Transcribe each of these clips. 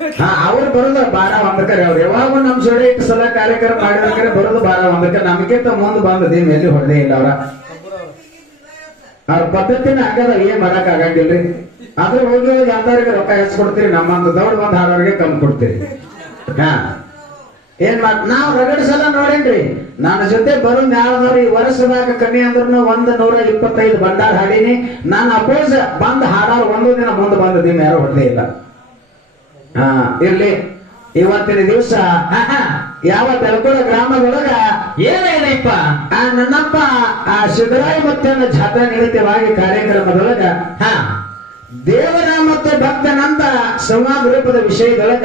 ಅವ್ರು ಬರೋದು 12 ಅವ್ರು ಯಾವಾಗ ನಮ್ ಜೋಡಿ ಇಟ್ಟು ಸಲ ಕಾರ್ಯಕ್ರಮ ಮಾಡಿದ್ರೆ ಬರೋದು 12 ನಮ್ಗಿಂತ ಮುಂದೆ ಬಂದದೇನು ಎಲ್ಲಿ ಹೊಡೆದೇ ಇಲ್ಲ ಅವ್ರ ಪದ್ಧತಿನ ಆಗದ ಏನ್ ಮಾಡಕ್ ಆಗಂಗಿಲ್ರಿ. ಆದ್ರೆ ಹೋಗಿ ಯಾವ್ದವ್ರಿಗೆ ರೊಕ್ಕ ಹೆಚ್ಚಿಕೊಡ್ತೀರಿ, ನಮ್ಮಂತ ದೊಡ್ಡ ಒಂದ್ ಹಾಡೋರಿಗೆ ಕಮ್ಮಿ ಕೊಡ್ತೀರಿ. ಏನ್ ನಾವ್ ರಗಡ ಸಲ ನೋಡೇನ್ರಿ. ನನ್ನ ಜೊತೆ ಬರೋದ್ ಯಾವ್ದವ್ರು ಈ ವರ್ಷದಾಗ ಕಮ್ಮಿ ಅಂದ್ರೂ 125 ಬಂಡಾರ ಹಾಡೀನಿ. ನಾನು ಅಪೋಸ್ ಬಂದ್ ಹಾಡೋರು ಒಂದು ದಿನ ಮುಂದೆ ಬಂದದೀನಿ, ಯಾರು ಹೊಡೆದೇ ಇಲ್ಲ. ಇರ್ಲಿ, ಇವತ್ತಿನ ದಿವಸ ಯಾವ ಬೆಳಕೋಳ ಗ್ರಾಮದೊಳಗ ಏನಿದೆಯಪ್ಪ, ನನ್ನಪ್ಪ ಸಿದ್ದರಾಯ ಮತ್ತನ ಜಾತ್ರಾ ನಿಮಿತ್ತವಾಗಿ ಕಾರ್ಯಕ್ರಮದೊಳಗ ದೇವರ ಮತ್ತು ಭಕ್ತನಂತ ಸಂವಾದ ರೂಪದ ವಿಷಯದೊಳಗ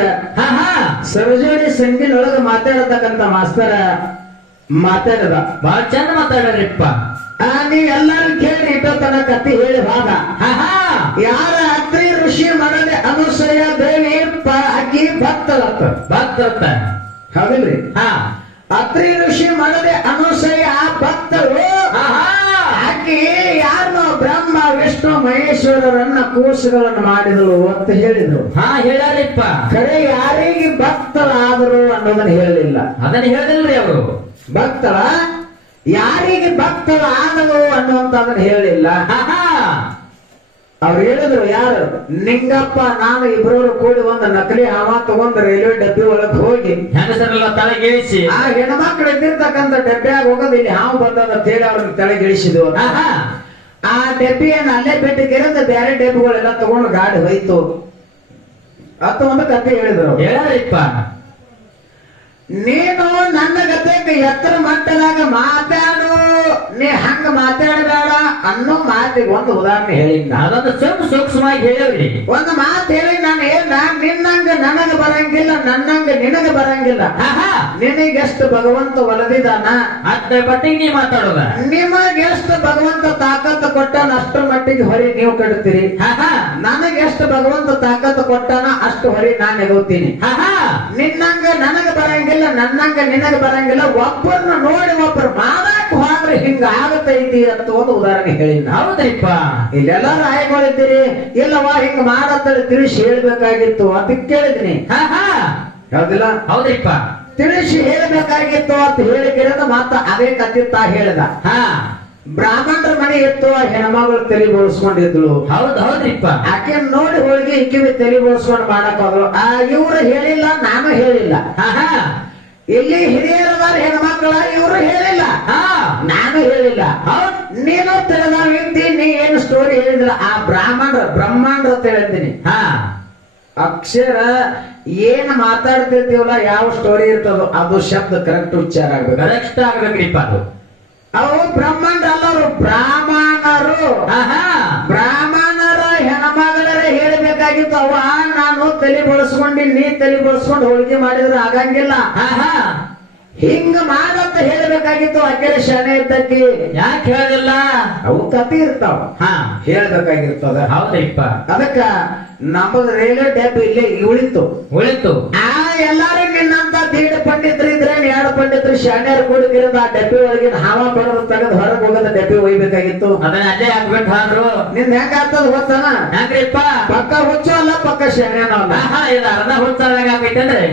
ಸರಜೋಡಿ ಸಂಗಿನೊಳಗ ಮಾತಾಡತಕ್ಕಂತ ಮಾಸ್ತರ ಮಾತಾಡದ ಬಹಳ ಚಂದ ಮಾತಾಡ್ರಿಪ್ಪ. ನೀವೆಲ್ಲರೂ ಕೇಳಿ ಇಟ್ಟತನ ಕತ್ತಿ ಹೇಳಿ ಭಾಗ. ಯಾರ ಅತ್ರಿ ಋಷಿ ಮಾಡದೆ ಅನುಸಯ ದೇವಿ ಅಕ್ಕಿ ಭಕ್ತರತ್ತ ಹೌದಿಲ್ರಿ? ಅತ್ರಿ ಋಷಿ ಮಾಡದೆ ಅನುಸಯ ಭಕ್ತರು ಆಕಿ ಯಾರನ್ನೋ ಬ್ರಹ್ಮ ವಿಷ್ಣು ಮಹೇಶ್ವರರನ್ನ ಕೂಸುಗಳನ್ನು ಮಾಡಿದಳು ಅಂತ ಹೇಳಿದ್ರು. ಹೇಳ್ಯಾರಿಪ್ಪ. ಖರೆ ಯಾರಿಗೆ ಭಕ್ತರಾದರು ಅನ್ನೋದನ್ನ ಹೇಳಲಿಲ್ಲ. ಅದನ್ನ ಹೇಳಿಲ್ರಿ ಅವರು. ಭಕ್ತರ ಯಾರಿಗೆ ಭಕ್ತರಾದಳು ಅನ್ನುವಂಥದನ್ನ ಹೇಳಿಲ್ಲ. ಅವ್ರು ಹೇಳಿದ್ರು ಯಾರು? ನಿಂಗಪ್ಪ ನಾನು ಇಬ್ಬರವರು ಕೂಡಿ ಒಂದು ನಕಲಿ ಹಾವ ತಗೊಂಡ್ ರೈಲ್ವೆ ಡಬ್ಬಿ ಒಳಗ್ ಹೋಗಿ ಹೆಂಗಸರೆಲ್ಲ ತಲೆಗಿಳಿಸಿ ಆ ಹೆಣ್ಮಕ್ಳು ಇದ್ದಿರ್ತಕ್ಕಂಥ ಡಬ್ಬಿಯಾಗ ಹೋಗೋದು ಇಲ್ಲಿ ಹಾವು ಬಂದದ ಅಂತ ಹೇಳಿ ಅವ್ರನ್ನ ತಲೆಗಿಳಿಸಿದ್ವು. ಆ ಡಬ್ಬಿಯನ್ನು ಅಲ್ಲೇ ಬಿಟ್ಟು ಕೆರೆದ ಬೇರೆ ಡಬ್ಬಿಗಳೆಲ್ಲ ತಗೊಂಡು ಗಾಡಿ ಹೋಯ್ತು ಅಂತ ಒಂದು ಕಥೆ ಹೇಳಿದ್ರು. ಹೇಳ್ಯಾರಿಪ್ಪ. ನೀನು ನನ್ನ ಗತೆಗೆ ಎತ್ತರ ಮಟ್ಟದಾಗ ಮಾತಾಡು, ನೀ ಹಂಗ ಮಾತಾಡಬೇಡ ಅನ್ನೋ ಮಾತಿಗೆ ಒಂದು ಉದಾಹರಣೆ ಹೇಳಿ. ಅದೊಂದು ಸೂಕ್ಷ್ಮವಾಗಿ ಹೇಳವ್ರಿ. ಒಂದು ಮಾತು ಹೇಳಿ ನಾನು ನಿನ್ನಂಗ ನನಗ ಬರಂಗಿಲ್ಲ, ನನ್ನಂಗ ನಿನಗ ಬರಂಗಿಲ್ಲ. ನಿನಗೆಷ್ಟು ಭಗವಂತ ಒಲದಿದಾನ ಅದ್ರ ಮಟ್ಟಿಗೆ ನೀ ಮಾತಾಡೋದ. ನಿಮಗೆಷ್ಟು ಭಗವಂತ ತಾಕತ್ತು ಕೊಟ್ಟಾನ ಅಷ್ಟರ ಮಟ್ಟಿಗೆ ಹೊರಿ ನೀವು ಕಟ್ತೀರಿ. ನನಗೆಷ್ಟು ಭಗವಂತ ತಾಕತ್ತು ಕೊಟ್ಟಾನ ಅಷ್ಟು ಹೊರಿ ನಾನು ಎಗೌತೀನಿ. ನಿನ್ನಂಗ ನನಗ ಬರಂಗಿಲ್ಲ, ನನ್ನಂಗ ನಿನಗ ಬರಂಗಿಲ್ಲ. ಒಬ್ಬರನ್ನ ನೋಡಿ ಒಬ್ಬರು ಮಾಡಕ್ ಹೋದ್ರೆ ಹಿಂಗ ಆಗತೈತಿ ಅಂತ ಒಂದು ಉದಾಹರಣೆ ಹೇಳಿ. ಹೌದ್ರಿಪ್ಪ. ಇಲ್ಲೆಲ್ಲ ರಾಯಗಳಿದ್ದೀರಿ, ಇಲ್ಲವಾ ಹಿಂಗ ಮಾಡತ್ತ ತಿಳಿಸಿ ಹೇಳ್ಬೇಕಾಗಿತ್ತು ಅಂತ ಕೇಳಿದ್ನಿ. ಹೌದಿಲ್ಲ? ಹೌದ್ರಿಪ್ಪ. ತಿಳಿಸಿ ಹೇಳ್ಬೇಕಾಗಿತ್ತು ಅಂತ ಹೇಳಿದ ಮಾತ ಅದೇ ಕತ್ತಿತ್ತ ಹೇಳಿದ. ಬ್ರಾಹ್ಮಣರ ಮನೆ ಇತ್ತು, ಆ ಹೆಣ್ಮಗಳು ತಲೆ ಬೋಳ್ಸ್ಕೊಂಡಿದ್ಳು. ಹೌದ್ರಿಪ್ಪ. ಆಕೆ ನೋಡಿ ಹೋಗಿ ಇಕ್ಕಿವಿ ತಲೆ ಬೋಳ್ಸ್ಕೊಂಡು ಮಾಡಕ್ ಹೋದ್ರು. ಇವ್ರು ಹೇಳಿಲ್ಲ, ನಾನು ಹೇಳಿಲ್ಲ. ಇಲ್ಲಿ ಹಿರಿಯರದಾರ ಹೆಣ್ಮಕ್ಳ, ಇವ್ರು ಹೇಳಿಲ್ಲ, ನಾನು ಹೇಳಿಲ್ಲ. ನೀನು ತಿಳಿದ ವ್ಯಕ್ತಿ, ನೀ ಏನು ಸ್ಟೋರಿ ಹೇಳಿದಿಲ್ಲ. ಆ ಬ್ರಹ್ಮಾಂಡ್ರ ಅಂತ ಹೇಳಿದ್ದೀನಿ. ಅಕ್ಷರ ಏನ್ ಮಾತಾಡ್ತಿರ್ತೀವಲ್ಲ, ಯಾವ ಸ್ಟೋರಿ ಇರ್ತದೋ ಅದು ಶಬ್ದ ಕರೆಕ್ಟ್ ಉಚ್ಚಾರ ಆಗ್ಬೇಕು. ಕರೆಕ್ಟ್ ಆಗ್ಬೇಕ್ರಿಪ್ಪ. ಅದು ಅವು ಬ್ರಹ್ಮಾಂಡ ಅಲ್ಲ, ಅವರು ಬ್ರಾಹ್ಮಣರು. ಬ್ರಾಹ್ಮಣರ ಹೆಣ್ಮಗಳರೇ ಹೇಳಬೇಕಾಗಿತ್ತು. ಅವ ನಾನು ತಲೆ ಬಳಸ್ಕೊಂಡಿ, ನೀ ತಲೆ ಬಳಸ್ಕೊಂಡು ಹೋಳಿಗೆ ಮಾಡಿದ್ರೆ ಆಗಂಗಿಲ್ಲ, ಹಿಂಗ ಮಾಡಂತ ಹೇಳಬೇಕಾಗಿತ್ತು. ಆಕೆರೆ ಶಾನೆ ಇದ್ದಕ್ಕೆ ಯಾಕೆ ಹೇಳಿಲ್ಲ? ಅವು ಕತೆ ಇರ್ತಾವ, ಹೇಳ್ಬೇಕಾಗಿರ್ತದ. ಹೌದಪ್ಪ. ಅದಕ್ಕ ನಮ್ಮದು ರೈಲ್ವೆ ಡ್ಯಾಬ್ ಇಲ್ಲೇ ಉಳಿತು. ಎಲ್ಲಾರು ನಿನ್ನಂತ ದೀಡ್ ಪಂಡಿತರು ಇದ್ರೆ, 2 ಪಂಡಿತರು ಶಾಣ್ಯರು ಕೂಡಿಕಿರೋದು ಆ ಡಬ್ಬಿ ಒಳಗಿನ ಹಾವ ಬರೋದು ತೆಗೆದು ಹೊರಗೆ ಹೋಗೋದ ಡಬ್ಬಿ ಒಯ್ಬೇಕಾಗಿತ್ತು. ಅದನ್ನ ಅಲ್ಲೇ ಹಾಕ್ಬೇಕು ಅಂದ್ರು. ನಿಂದ ಹೆಂಗ ಆಗ್ತದ ಗೊತ್ತಾನ? ಹೆಂಗ್ರಿಪ್ಪ? ಪಕ್ಕ ಹುಚ್ಚು ಅಲ್ಲ, ಪಕ್ಕ ಶಾಣ್ಯನೂ ಅಲ್ಲ. ಇದು ಅರ್ಧ ಹುಚ್ಚಾದಾಗ ಆಗ್ತೈತಂದ್ರೆ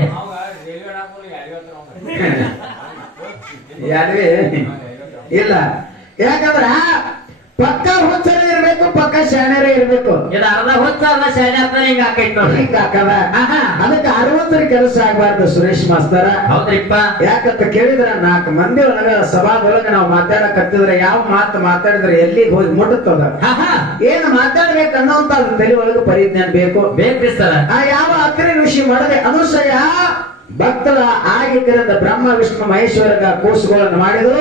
ಯಾರೇ ಇಲ್ಲ. ಯಾಕಂದ್ರ ಪಕ್ಕ ಹುಚ್ಚರೇ ಇರ್ಬೇಕು, ಪಕ್ಕ ಶಾಣ್ಯರೇ ಇರ್ಬೇಕು. ಇದು ಅರ್ಧ ಹುಚ್ಚ ಅರ್ಧ ಶಾಣೆ ಅಂತ ಹಿಂಗ ಹಾಕೈತ್ ನೋಡ್ರಿ. ಹಿಂಗ ಹಾಕದ. ಅದಕ್ಕೆ 60 ಕೆಲಸ ಆಗ್ಬಾರ್ದು ಸುರೇಶ್ ಮಾಸ್ತರ. ಹೌದ್ರಿಪ್ಪ. ಯಾಕಂತ ಕೇಳಿದ್ರ 4 ಮಂದಿ ಒಳಗ ಸಭಾದೊಳಗ ನಾವು ಮಾತಾಡಕತ್ತಿದ್ರೆ ಯಾವ ಮಾತು ಮಾತಾಡಿದ್ರೆ ಎಲ್ಲಿಗೆ ಹೋಗಿ ಮುಟ್ಟುತ್ತದ, ಏನ್ ಮಾತಾಡ್ಬೇಕು ಅನ್ನೋಂತ ತಲೆ ಒಳಗ ಪರಿಜ್ಞಾನ ಬೇಕ್ರಿ ಸರ್. ಯಾವ ಅತ್ರಿ ಋಷಿ ಮಾಡದೆ ಅನುಸಯ ಭಕ್ತರ ಆಗಿದ್ದರಿಂದ ಬ್ರಹ್ಮ ವಿಷ್ಣು ಮಹೇಶ್ವರಗ ಕೂಸುಗಳನ್ನು ಮಾಡಿದ್ರು.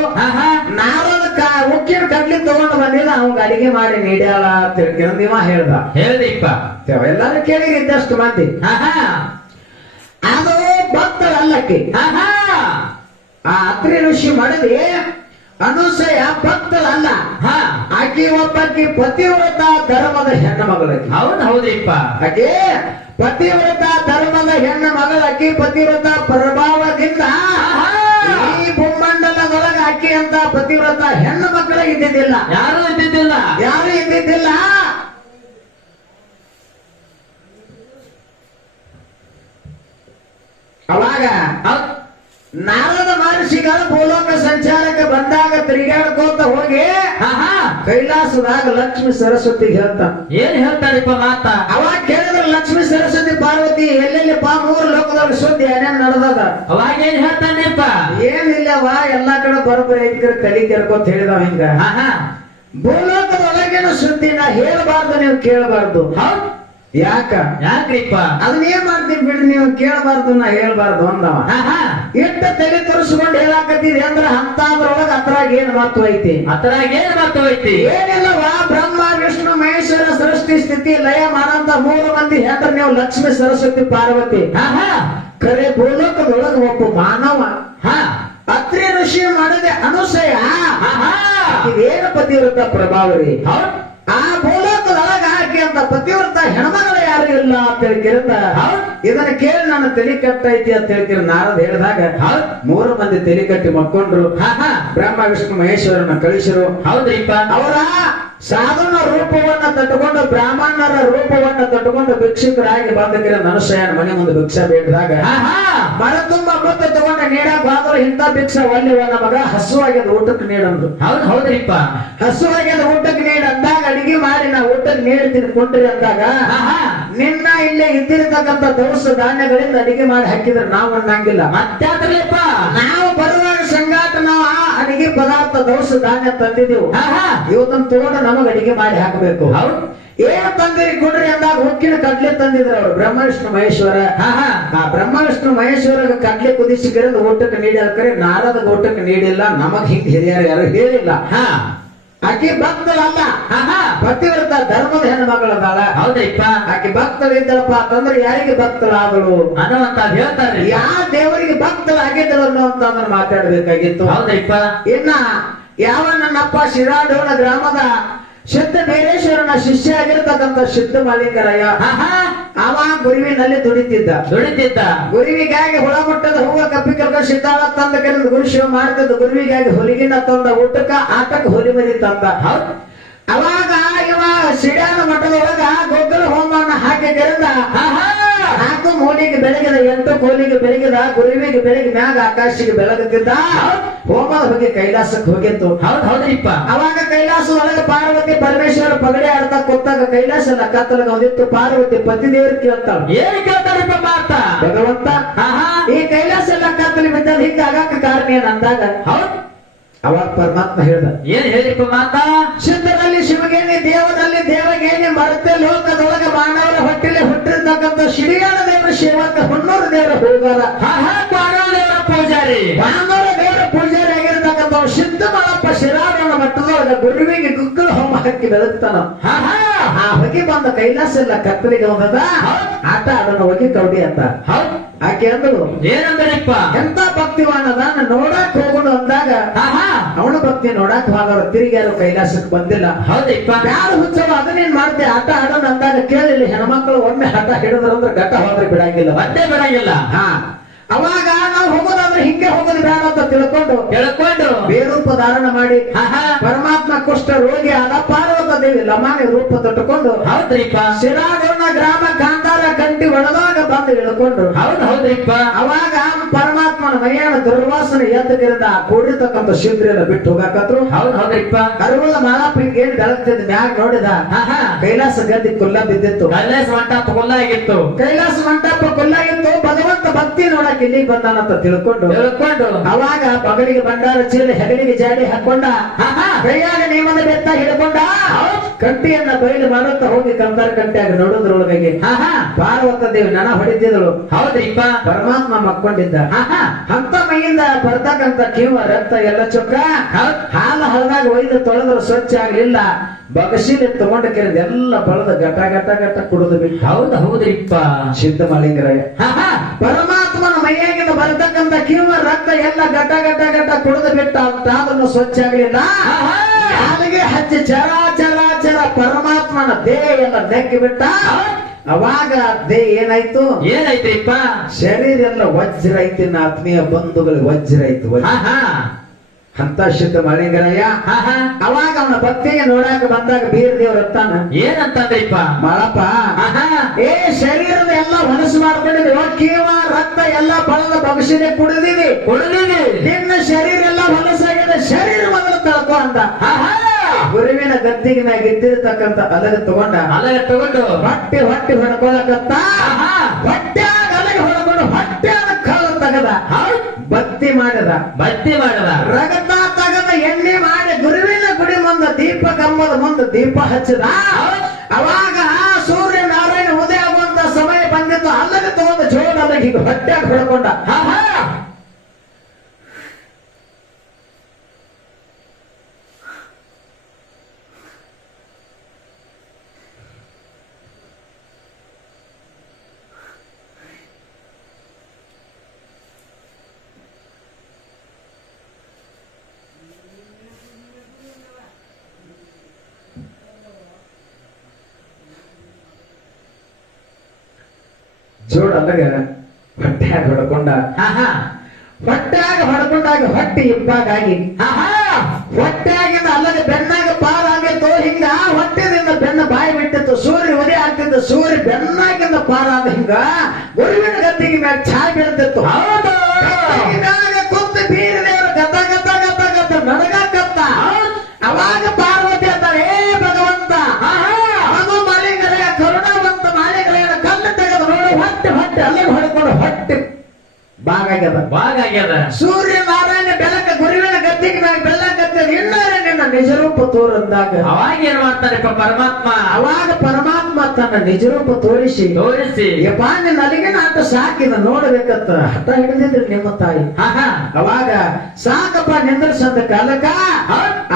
ನಾವದಕ್ಕ ಉಕ್ಕಿನ ಕಡ್ಲಿ ತಗೊಂಡು ಬಂದಿಲ್ಲ, ಅವಂಗ ಅಡಿಗೆ ಮಾಡಿ ನೀಡ್ಯಾಳ ತಿಳ್ಕೊಂಡ್ ಇವ ಹೇಳ್ದ. ಎಲ್ಲಾರು ಕೇಳಿ ಇದ್ದಷ್ಟು ಮಂದಿ. ಅದು ಭಕ್ತರಲ್ಲಕ್ಕೆ. ಆ ಅತ್ರಿ ಋಷಿ ಮಾಡದೆ ಅನುಸಯ ಭಕ್ತರಲ್ಲ, ಆಕೆ ಒಬ್ಬಾಕಿ ಪತಿವ್ರತ ಧರ್ಮದ ಹೆಣ್ಣು ಮಗಳಾಕಿ. ಹೌದ್ರಿಪ್ಪ. ಆಕೆ ಪತಿವ್ರತ ಧರ್ಮದ ಹೆಣ್ಣು ಮಗಳಾಕಿ. ಪತಿವ್ರತ ಪ್ರಭಾವದಿಂದ ಈ ಭೂಮಂಡಲದೊಳಗ ಆಕಿ ಅಂತ ಪತಿವ್ರತ ಹೆಣ್ಣು ಮಕ್ಕಳ ಇದ್ದಿದ್ದಿಲ್ಲ, ಯಾರು ಇದ್ದಿದ್ದಿಲ್ಲ. ಆಗ ಹೌದ್ ನಾರದ ಮಹರ್ಷಿಗಳು ಭೂಲೋಕ ಸಂಚಾರಕ್ಕೆ ಬಂದಾಗ ತಿರುಗಾಡ್ಕೋತ ಹೋಗಿ ಆಹಾ ಕೈಲಾಸದಾಗ ಲಕ್ಷ್ಮಿ ಸರಸ್ವತಿಗೆ ಹೇಳ್ತಾನ. ಏನ್ ಹೇಳ್ತಾರಿಪ್ಪ ಮಾತ ಅವಾಗ ಕೇಳಿದ್ರ ಲಕ್ಷ್ಮಿ ಸರಸ್ವತಿ ಪಾರ್ವತಿ ಎಲ್ಲೆಲ್ಲಿಪ್ಪ ಮೂರು ಲೋಕದೊಳಗೆ ಸುದ್ದಿ ಏನೇನ್ ನಡೆದದ. ಅವಾಗ ಏನ್ ಹೇಳ್ತಾನಿಪ್ಪ ಏನಿಲ್ಲವ ಎಲ್ಲಾ ಕಡೆ ಬರೋಬ್ಬರಿ ಐತಿ ತಲೆ ಕೆರ್ಕೋತ ಹೇಳಿದವ ಹಿಂಗ. ಆಹಾ ಭೂಲೋಕದೊಳಗಿನ ಸುದ್ದಿ ನಾ ಹೇಳಬಾರ್ದು ನೀವು ಕೇಳಬಾರ್ದು. ಹೌದ್ ಯಾಕ ಯಾಕ್ರಿಪ್ಪ ಅದನ್ನ ಏನ್ ಮಾಡ್ತೀವಿ ಬಿಡ್ರಿ ನೀವು ಕೇಳಬಾರ್ದು ನಾ ಹೇಳ್ಬಾರ್ದು ಅಂದವ. ಆಹಾ ಇಟ್ಟ ತಲೆ ತೋರಿಸ್ಕೊಂಡು ಹೇಳಾಕತ್ತಿದ್ರಿ ಅಂದ್ರ ಅಂತದ್ರೊಳಗ ಅದ್ರಾಗ ಏನ್ ಮಾತು ಐತಿ. ಅದ್ರಾಗ ಏನ್ ಮಾತು ಐತಿ. ಏನಿಲ್ಲವ ಬ್ರಹ್ಮ ವಿಷ್ಣು ಮಹೇಶ್ವರ ಸೃಷ್ಟಿ ಸ್ಥಿತಿ ಲಯ ಮಾಡಂತ ಮೂರು ಮಂದಿ ಹೆಂಡ್ರ ನೀವು ಲಕ್ಷ್ಮಿ ಸರಸ್ವತಿ ಪಾರ್ವತಿ. ಆಹಾ ಖರೆ ಭೂಲೋಕದೊಳಗ ಒಬ್ಬ ಮಾನವ ಹಾ ಅತ್ರಿ ಋಷಿ ಮಾಡಿದೆ ಅನುಸಯ ಆಹಾ ಇದೇನು ಪತಿವ್ರತ ಪ್ರಭಾವರಿ. ಹೌದ್ ಆ ಭೂಲೋಕದೊಳಗ ಆಕೆ ಅಂತ ಪತಿವ್ರತ ಹೆಣ್ಮಗಳು ಯಾರು ಇಲ್ಲ ಅಂತ ಹೇಳ್ಕಿರಂತ ಹೌದ್ ಇದನ್ನ ಕೇಳಿ ನನ್ನ ತಲೆ ಕಟ್ಟೈತಿ ಅಂತ ಹೇಳ್ಕಿರ ನಾರದ ಹೇಳಿದಾಗ ಹೌದ್ ಮೂರು ಮಂದಿ ತಲೆ ಕಟ್ಟಿ ಮಕ್ಕೊಂಡ್ರು. ಆಹಾ ಬ್ರಹ್ಮ ವಿಷ್ಣು ಮಹೇಶ್ವರನ ಕಳಿಸಿರು. ಹೌದ್ರಿಪ್ಪ ಅವರ ಸಾಧನ ರೂಪವನ್ನ ತಟ್ಟುಕೊಂಡು ಬ್ರಾಹ್ಮಣರ ರೂಪವನ್ನ ತಟ್ಟುಕೊಂಡು ಭಿಕ್ಷುಕರಾಗಿ ಬಂದಕಿರ ಮನುಷ್ಯನ ಮನೆ ಮುಂದೆ ಭಿಕ್ಷಾ ಬೇಡಿದಾಗ ಆಹಾ ಮನ ತುಂಬಾ ಮುತ್ತ ತಗೊಂಡ ನೀಡಕ್ ಹೋದ್ರು ಇಂಥ ಭಿಕ್ಷಾ ಒಳ್ಳೆವ ನಮಗ ಹಸುವಾಗ್ಯದ ಊಟಕ್ಕೆ ನೀಡಂದ್ರು. ಹೌದ್ ಹೌದ್ರಿಪ್ಪ ಹಸುವಾಗ್ಯದ ಊಟಕ್ಕೆ ನೀಡ ಅಂದಾಗ ಅಡಿಗೆ ಮಾಡಿ ನಾ ಊಟಕ್ಕೆ ನೀಡ್ತೀನಿ ಕೊಟ್ರಿ ಅಂದಾಗ ಆಹಾ ನಿನ್ನ ಇಲ್ಲೇ ಇದ್ದಿರತಕ್ಕಂತ ದವಸ ಧಾನ್ಯಗಳಿಂದ ಅಡಿಗೆ ಮಾಡಿ ಹಾಕಿದ್ರೆ ನಾವು ಅನ್ನಂಗಿಲ್ಲ. ಮತ್ತಾದ್ರಲ್ಲಪ್ಪ ನಾವು ಬರುವಾಗ ಸಂಗಾಟ ನಾವು ಆ ಅಡಿಗೆ ಪದಾರ್ಥ ದವಸ ಧಾನ್ಯ ತಂದಿದ್ದೆವು. ಆಹಾ ಇವತ್ತನ್ನ ತಗೊಂಡು ನಮಗ ಅಡಿಗೆ ಮಾಡಿ ಹಾಕಬೇಕು. ಹೌದ್ ಏನು ತಂದಿರಿ ಕೊಡ್ರಿ ಅಂದಾಗ ಉಕ್ಕಿನ ಕಡ್ಲೆ ತಂದಿದ್ರು ಅವರು ಬ್ರಹ್ಮ ವಿಷ್ಣು ಮಹೇಶ್ವರ. ಆಹಾ ಆ ಬ್ರಹ್ಮ ವಿಷ್ಣು ಮಹೇಶ್ವರ ಕಡ್ಲೆ ಕುದಿಸಿ ಕರೆದು ಊಟಕ್ಕೆ ನೀಡಿ ಕರೆ ನಾರದ ಊಟಕ್ಕೆ ನೀಡಿಲ್ಲ. ನಮಗ್ ಹಿಂಗ್ ಹಿರಿಯರು ಯಾರು ಹೇಳಿಲ್ಲ. ಹಾ ಆಕೆ ಭಕ್ತಳಲ್ಲ, ಆಹಾ ಪತಿವ್ರತ ಧರ್ಮದ ಹೆಣ್ಮಗಳದಾಳ. ಹೌದ್ರಿಪ್ಪ ಆಕೆ ಭಕ್ತಳಿದ್ದಳಪ್ಪ ಅಂತಂದ್ರೆ ಯಾರಿಗೆ ಭಕ್ತಳಾದಳು ಅನ್ನುವಂತ ಹೇಳ್ತಾರ್ರಿ. ಯಾವ ದೇವರಿಗೆ ಭಕ್ತಳಾಗಿದ್ದಳು ಅನ್ನುವಂತ ಮಾತಾಡ್ಬೇಕಾಗಿತ್ತು. ಹೌದ್ರಿಪ್ಪ ಇನ್ನ ಯಾವ ನನ್ನಪ್ಪ ಶಿರಾಡೋಣ ಗ್ರಾಮದ ಸಿದ್ಧ ಬೇರೇಶ್ವರನ ಶಿಷ್ಯ ಆಗಿರ್ತಕ್ಕಂಥ ಸಿದ್ಧ ಮಾಲಿಂಗರಾಯ ಆಹಾ ಅವ ಗುರುವಿನಲ್ಲಿ ದುಡಿತಿದ್ದ. ದುಡಿತಿದ್ದ ಗುರುವಿಗಾಗಿ ಹುಳ ಮುಟ್ಟದ ಹೂವ ಕಪ್ಪಿ ಕಲ್ಕ ಸಿದ್ಧಾಳ ತಂದ ಕರೆದು ಗುರು ಶಿವ ಮಾಡ್ತಿದ್ದ. ಗುರುವಿಗಾಗಿ ಹೊಲಿಗಿನ ತಂದ ಊಟಕ್ಕ ಆಟಕ್ಕೆ ಹೊಲಿ ಮರಿ ತಂದ. ಹೌದ್ ಅವಾಗ ಇವ ಸಿಡ್ಯಾನ ಮಠದೊಳಗ ಗೊಗ್ಗಲ ಹೋಮನ ಹಾಕಿ ಕರೆದ. ಆಹಾ 4 ಮೂಲಿಗೆ ಬೆಳಗಿದ 8 ಕೋಲಿಗೆ ಬೆಳಗಿದ ಗುರುವಿಗೆ ಬೆಳಗ್ಗೆ ಮ್ಯಾಗ ಆಕಾಶಿಗೆ ಬೆಳಗುತ್ತಿದ್ದ. ಹೋಮದ ಬಗ್ಗೆ ಕೈಲಾಸಕ್ಕೆ ಹೋಗಿತ್ತು. ಹೌದ್ ಹೌದ್ರಿಪ್ಪ ಅವಾಗ ಕೈಲಾಸದೊಳಗೆ ಪಾರ್ವತಿ ಪರಮೇಶ್ವರ ಪಗಡೆ ಆಡ್ತಾ ಕೂತಾಗ ಕೈಲಾಸ ಎಲ್ಲ ಕತ್ತಲಗ ಹೊಂದಿತ್ತು. ಪಾರ್ವತಿ ಪತಿ ದೇವರು ಕೇಳ್ತಾಳ, ಏನ್ ಕೇಳ್ತಾರಿಪ್ಪ ಮಾತ. ಭಗವಂತ ಆಹಾ ಈ ಕೈಲಾಸ ಎಲ್ಲ ಕತ್ತಲಿ ಬಿದ್ದ ಹಿಂಗ ಆಗಾಕ ಕಾರಣ ಏನ್ ಅಂದಾಗ ಹೌದ್ ಅವಾಗ ಪರಮಾತ್ಮ ಹೇಳ್ದ, ಏನ್ ಹೇಳಿಪ್ಪ ಮಾತ. ಸಿದ್ಧರಲ್ಲಿ ಶಿವಗೇನಿ ದೇವರಲ್ಲಿ ದೇವಗೇನಿ ಮರತೆ ಲೋಕದೊಳಗೆ ಮಾನವರ ಹೊಟ್ಟೆಲೆ ಹುಟ್ಟಿರ್ತಕ್ಕಂಥ ಶಿಡಿಯಾಳ ದೇವರ ಶಿವಕ ಹೊನ್ನೂರು ದೇವರ ಹೋಗಾರ. ಆಹಾ ಪಾರ್ವದೇವರ ಪೂಜಾರಿ ಮಾನವರ ದೇವರ ಪೂಜಾರಿ ಆಗಿರ್ತಕ್ಕಂಥ ಸಿದ್ಧ ಮಳಪ್ಪ ಶಿರಾಡನ ಮಟ್ಟದೊಳಗೆ ಗುರುವಿಗೆ ಗುಗ್ಗಳ ಹೋಮ ಹಾಕಿ ಬೆಳಗ್ತಾನ. ಆಹಾ ಆ ಹೊಗೆ ಬಂದ ಕೈಲಾಸ ಎಲ್ಲ ಕತ್ತಲಿಗೆ ಹೋಗದ ಆಟ ಆಡೋಣ ಹೊಗೆ ಕೌಡಿ ಅಂತ ಹೌದ್ ಆಕೆ ಅಂದಳು. ಏನಂದ್ರಿಪ್ಪ. ಎಂತ ಭಕ್ತಿವಾನದ ನೋಡಾಕ್ ಹೋಗೋಣ ಅಂದಾಗ ಆಹಾ ಅವನ ಭಕ್ತಿ ನೋಡಾಕ್ ಹೋದವ್ರು ತಿರುಗಿ ಯಾರು ಕೈಲಾಸಕ್ಕೆ ಬಂದಿಲ್ಲ. ಹೌದ್ರಿಪ್ಪ ಯಾರು ಹುಚ್ಚವ ಅದನ್ನೇನ್ ಮಾಡ್ತೆ ಆಟ ಆಡೋಣ ಅಂದಾಗ ಕೇಳಿಲ್ಲ. ಹೆಣ್ಮಕ್ಳು ಒಮ್ಮೆ ಹಠ ಹಿಡಿದ್ರಂದ್ರೆ ಗಟ್ಟ ಹೋದ್ರೆ ಬಿಡಂಗಿಲ್ಲ, ಮತ್ತೆ ಬಿಡಂಗಿಲ್ಲ. ಹಾ ಅವಾಗ ನಾವು ಹೋಗೋದಾದ್ರೆ ಹಿಂಗೆ ಹೋಗೋದು ಬೇಡ ಅಂತ ತಿಳ್ಕೊಂಡು ಬೇರೂಪ ಧಾರಣ ಮಾಡಿ ಆಹಾ ಪರಮಾತ್ಮ ಕುಷ್ಠ ರೋಗಿ ಆದ ಪಾರ್ವತ ದೇವಿ ಲಮಾನಿ ರೂಪ ತೊಟ್ಟುಕೊಂಡು ಹೌದ್ರಿಪ್ಪ ಶಿರಾಡೋಣ ಗ್ರಾಮ ಕಾಂತಾರ ಕಂಟಿ ಒಳದಾಗ ಬಂದು ಇಳ್ಕೊಂಡು ಹೌದ್ರಿಪ್ಪ ಅವಾಗ ಪರಮಾತ್ಮನ ಮೈಯಾನ ದುರ್ವಾಸನೆ ಎದ್ದಗಿರಿಂದ ಕೂಡಿರ್ತಕ್ಕಂಥ ಶಿಬಿರೆಲ್ಲ ಬಿಟ್ಟು ಹೋಗಾಕತ್ರು. ಹೌದ್ರಿಪ್ಪ ಕರುವಲ್ಲ ಮಾಲಾಪಿಗೆ ಏನ್ ಬೆಳಗ್ತಿದ್ ಮ್ಯಾಗ ನೋಡಿದ ಆಹಾ ಕೈಲಾಸ ಗದ್ದಿ ಕುಲ್ಲ ಬಿದ್ದಿತ್ತು. ಕೈಲಾಸ ಮಂಟಪ ಕೊಲ್ಲಾಗಿತ್ತು. ಕೈಲಾಸ ಮಂಟಪ ಕೊಲ್ಲಾಗಿತ್ತು. ಭಗವಂತ ಭಕ್ತಿ ನೋಡಕ್ ಇಲ್ಲಿಗೆ ಬಂದಾನಂತ ತಿಳ್ಕೊಂಡು ಅವಾಗ ಪಗಲಿಗೆ ಬಂಡಾರ ಚೀಲ ಹೆಗಲಿಗೆ ಜಾಡಿ ಹಾಕೊಂಡ ಕೈಯಾಗ ನೇಮದ ಬೆತ್ತ ಹಿಡ್ಕೊಂಡ ಕಂಟಿಯನ್ನ ಬಯಲು ಮಾಡುತ್ತಾ ಹೋಗಿ ಕಂದಾರ ಕಂಟಿಯಾಗ ನೋಡೋದ್ರೊಳಗಾಗಿ ಪಾರ್ವತ ದೇವಿ ನನ ಹೊಡಿತಿದಳು. ಹೌದ್ರಿಪ್ಪ ಪರಮಾತ್ಮ ಮಕ್ಕೊಂಡಿದ್ದ. ಅಂತ ಮೈಯಿಂದ ಬರ್ತಕ್ಕಂತ ಕಿವ ರಕ್ತ ಎಲ್ಲ ಚೊಕ್ಕ ಹಾಲು ಹಳದಾಗ ಒಯ್ದು ತೊಳೆದ್ರು ಸ್ವಚ್ಛ ಆಗ್ಲಿಲ್ಲ. ಬಗಶೀಲಿ ತಗೊಂಡ ಕೆರೆದ ಎಲ್ಲ ಬಳದ ಘಟ ಘಟ ಘಟ ಕುಡಿದು ಬಿಟ್ಟು. ಹೌದ್ರಿಪ್ಪ ಸಿದ್ಧ ಮಾಲಿಂಗರಾಯ ಪರಮಾತ್ಮನ ಮೈಯಾಗಿಂದ ಬರ್ತಕ್ಕಂತ ಕಿವ ರಕ್ತ ಎಲ್ಲ ಘಟ ಘಟ ಘಟ ಕುಡಿದು ಬಿಟ್ಟ ಅಂತ ಅದನ್ನು ಸ್ವಚ್ಛ ಆಗ್ಲಿಲ್ಲ. ಕಾಲಿಗೆ ಹಚ್ಚಿ ಚರ ಪರಮಾತ್ಮನ ದೇಹ ಎಲ್ಲ ನೆಕ್ಕಿ ಬಿಟ್ಟ. ಅವಾಗ ದೇಹ ಏನಾಯ್ತು? ಏನಾಯ್ತ್ರಿಪ್ಪ? ಶರೀರ ಎಲ್ಲ ವಜ್ರ ಐತಿ. ಆತ್ಮೀಯ ಬಂಧುಗಳಿಗೆ ವಜ್ರ ಐತು. ಅಂತ ಸಿದ್ಧ ಮಾಲಿಂಗರಾಯ ಅವಾಗ ಅವನ ಭಕ್ತಿಗೆ ನೋಡಾಕ ಬಂದಾಗ ಬೀರ ದೇವ್ರ ಅತ್ತಾನ ಏನಂತಂದ್ರಿಪ್ಪ? ಮಳಪ್ಪ ಏ ಶರೀರದ ಎಲ್ಲ ಹೊಲಸು ಮಾಡ್ಕೊಂಡಿದ್ವಿ. ಕೀವ ರಕ್ತ ಎಲ್ಲ ಬಳದ ಭವಿಷ್ಯನೇ ಕುಡಿದಿದಿ ಕುಡಿದಿದಿ ನಿನ್ನ ಶರೀರ ಎಲ್ಲ ಹೊಲಸಾಗಿದೆ ಶರೀರ ಮೊದಲು ತಳ್ಕೊ ಅಂತ ಗುರುವಿನ ಗದ್ದಿಗೆ ಮ್ಯಾಗ ಇದ್ದಿರತಕ್ಕಂತ ಅಲಗ ತಗೊಂಡ ಅಲಗ ತಗೊಂಡು ಹೊಟ್ಟೆ ಹೊಡ್ಕೊಳಕತ್ತ ಹೊಟ್ಟೆಯಾಗ ಅಲಗ ಹೊಡ್ಕೊಂಡು ಹೊಟ್ಟೆಯಾಗ ಕಳ್ಳ ತಗದ ಬತ್ತಿ ಮಾಡಿದ ರಗತ ತಗದ ಎಣ್ಣೆ ಮಾಡಿ ಗುರುವಿನ ಗುಡಿ ಮುಂದ ದೀಪ ಕಂಬದ ಮುಂದೆ ದೀಪ ಹಚ್ಚಿದ ಅವಾಗ ಸೂರ್ಯ ನಾರಾಯಣ ಉದಯ ಆಗುವಂತ ಸಮಯ ಬಂದಿತ್ತು ಅಲ್ಲಗ ತಗೊಂಡು ಜೋಡ ಅಲಗ ಹೀಗೆ ಹೊಟ್ಟೆಯಾಗ ಹೊಡ್ಕೊಂಡ ಜೋಡ ಅಲ್ಲಗ ಹೊಟ್ಟೆಯಾಗ ಹೊಡ್ಕೊಂಡ ಹೊಟ್ಟೆಯಾಗ ಹೊಡ್ಕೊಂಡಾಗ ಹೊಟ್ಟೆ ಇಬ್ಬಾಗಾಗಿ ಹೊಟ್ಟೆಯಾಗಿಂದ ಅಲ್ಲದೆ ಬೆನ್ನಾಗ ಪಾರಾಗಿತ್ತು ಹಿಂಗ ಹೊಟ್ಟೆದಿಂದ ಬೆನ್ನ ಬಾಯಿ ಬಿಟ್ಟಿತ್ತು ಸೂರ್ಯ ಉದಯ ಆಗ್ತಿತ್ತು ಸೂರ್ಯ ಬೆನ್ನಾಗಿಂದ ಪಾರಾದ ಹಿಂಗ ಗುರುವಿನ ಗದ್ದಿಗೆ ಮ್ಯಾಗ ಛಾಯ್ ಬೀಳ್ತಿತ್ತು ಕುಂತು ಬೀರ ದೇವರು ಗದ್ದ ಗದ್ದ ಗದ್ದ ಗದ್ದ ನಡಗಾಕತ್ತ ಅವಾಗ ಪಾರ್ವತಿ ಅಂತಾರೆ ಏ ಭಗವಂತ ಅದು ಮಾಲಿಂಗರೇ ಕರುಣಾವಂತ ಮಾಲಿಂಗರೇನ ಕಲ್ಲು ತೆಗೆದು ನೋಡಿ ಹೊಟ್ಟೆ ಹೊಟ್ಟೆ ಅಲ್ಲೇ ಹೊಡ್ಕೊಂಡು ಹೊಟ್ಟೆ ಬಾಗಾಗ್ಯದ ಸೂರ್ಯ ನಾರಾಯಣ ಬೆಳಕ ಗುರುವಿನ ಗದ್ದಿಗೆ ಮ್ಯಾಗ ಬೆಳ್ಳಕತ್ತದ ಇನ್ನಾರೆ ನಿನ್ನ ನಿಜರೂಪ ತೋರಂದಾಗ ಅವಾಗ ಏನ್ ಮಾಡ್ತಾರಪ್ಪ ಪರಮಾತ್ಮ ಅವಾಗ ಪರಮಾತ್ಮ ತನ್ನ ನಿಜರೂಪ ತೋರಿಸಿ ಯಪ್ಪ ನಿನ್ನ ಅಲ್ಲಿಗೆ ನಾಟ ಸಾಕಿದ ನೋಡ್ಬೇಕತ್ತ ಹಠ ಹಿಡಿದಿದ್ರಿ ನಿಮ್ಮ ತಾಯಿ ಅವಾಗ ಸಾಕಪ್ಪ ನಿಂದ್ರಿಸಂದ ಕಾಲಕ್ಕ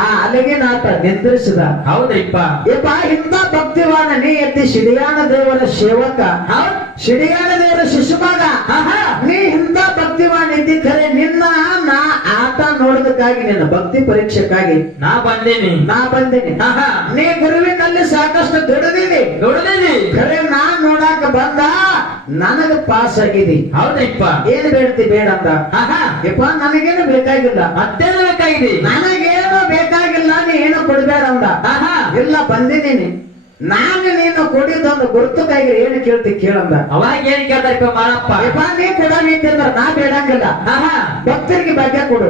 ಆ ಅಲ್ಲಿಗೆ ನಾಟ ನಿಂದ್ರಿಸಿದ ಹೌದಪ್ಪ ಯಪ್ಪ ಇಂಥ ಭಕ್ತಿವಾನ ನೀ ಎತ್ತಿ ಶಿಡಿಯಾನ ದೇವರ ಸೇವಕ ಶಿಡಿಯಾನ ದೇವರ ಶಿಶುಮಗ ನೀ ಇಂಥ ಭಕ್ತಿವಾನ ಇದ್ದಿ ಖರೆ ನಿನ್ನ ನಾ ಆಟ ನೋಡೋದಕ್ಕಾಗಿ ನಿನ್ನ ಭಕ್ತಿ ಪರೀಕ್ಷೆಕ್ಕಾಗಿ ನಾ ಬಂದೇನಿ ನೀ ಗುರುವಿನಲ್ಲಿ ಸಾಕಷ್ಟು ದುಡಿದೀನಿ ಖರೆ ನಾ ನೋಡಾಕ ಬಂದ ನನಗ ಪಾಸ್ ಆಗಿದಿ ಹೌದಪ್ಪ ಏನ್ ಬೇಡ್ತಿ ಬೇಡ ಅಂತ ಯಪ್ಪ ನನಗೇನು ಬೇಕಾಗಿಲ್ಲ ಮತ್ತೇನು ಬೇಕಾಗಿದೆ ನನಗೇನು ಬೇಕಾಗಿಲ್ಲ ನೀ ಏನು ಕೊಡ್ಬೇಡ ಅಂದ ಇಲ್ಲ ಬಂದಿದ್ದೀನಿ ನಾನು ನೀನು ಕೊಡಿದೊಂದು ಗುರುತುಕಾಗಿ ಏನು ಕೇಳ್ತಿ ಕೇಳಂದ ಅವಾಗ ಏನ್ ಕೇಳ್ತಾರಪ್ಪ ಮಾಡಪ್ಪ ಯಪ್ಪ ನೀ ಕೊಡ ನಿಂತಿದ್ರ ನಾ ಬೇಡಂಗಿಲ್ಲ ಭಕ್ತರಿಗೆ ಭಾಗ್ಯ ಕೊಡು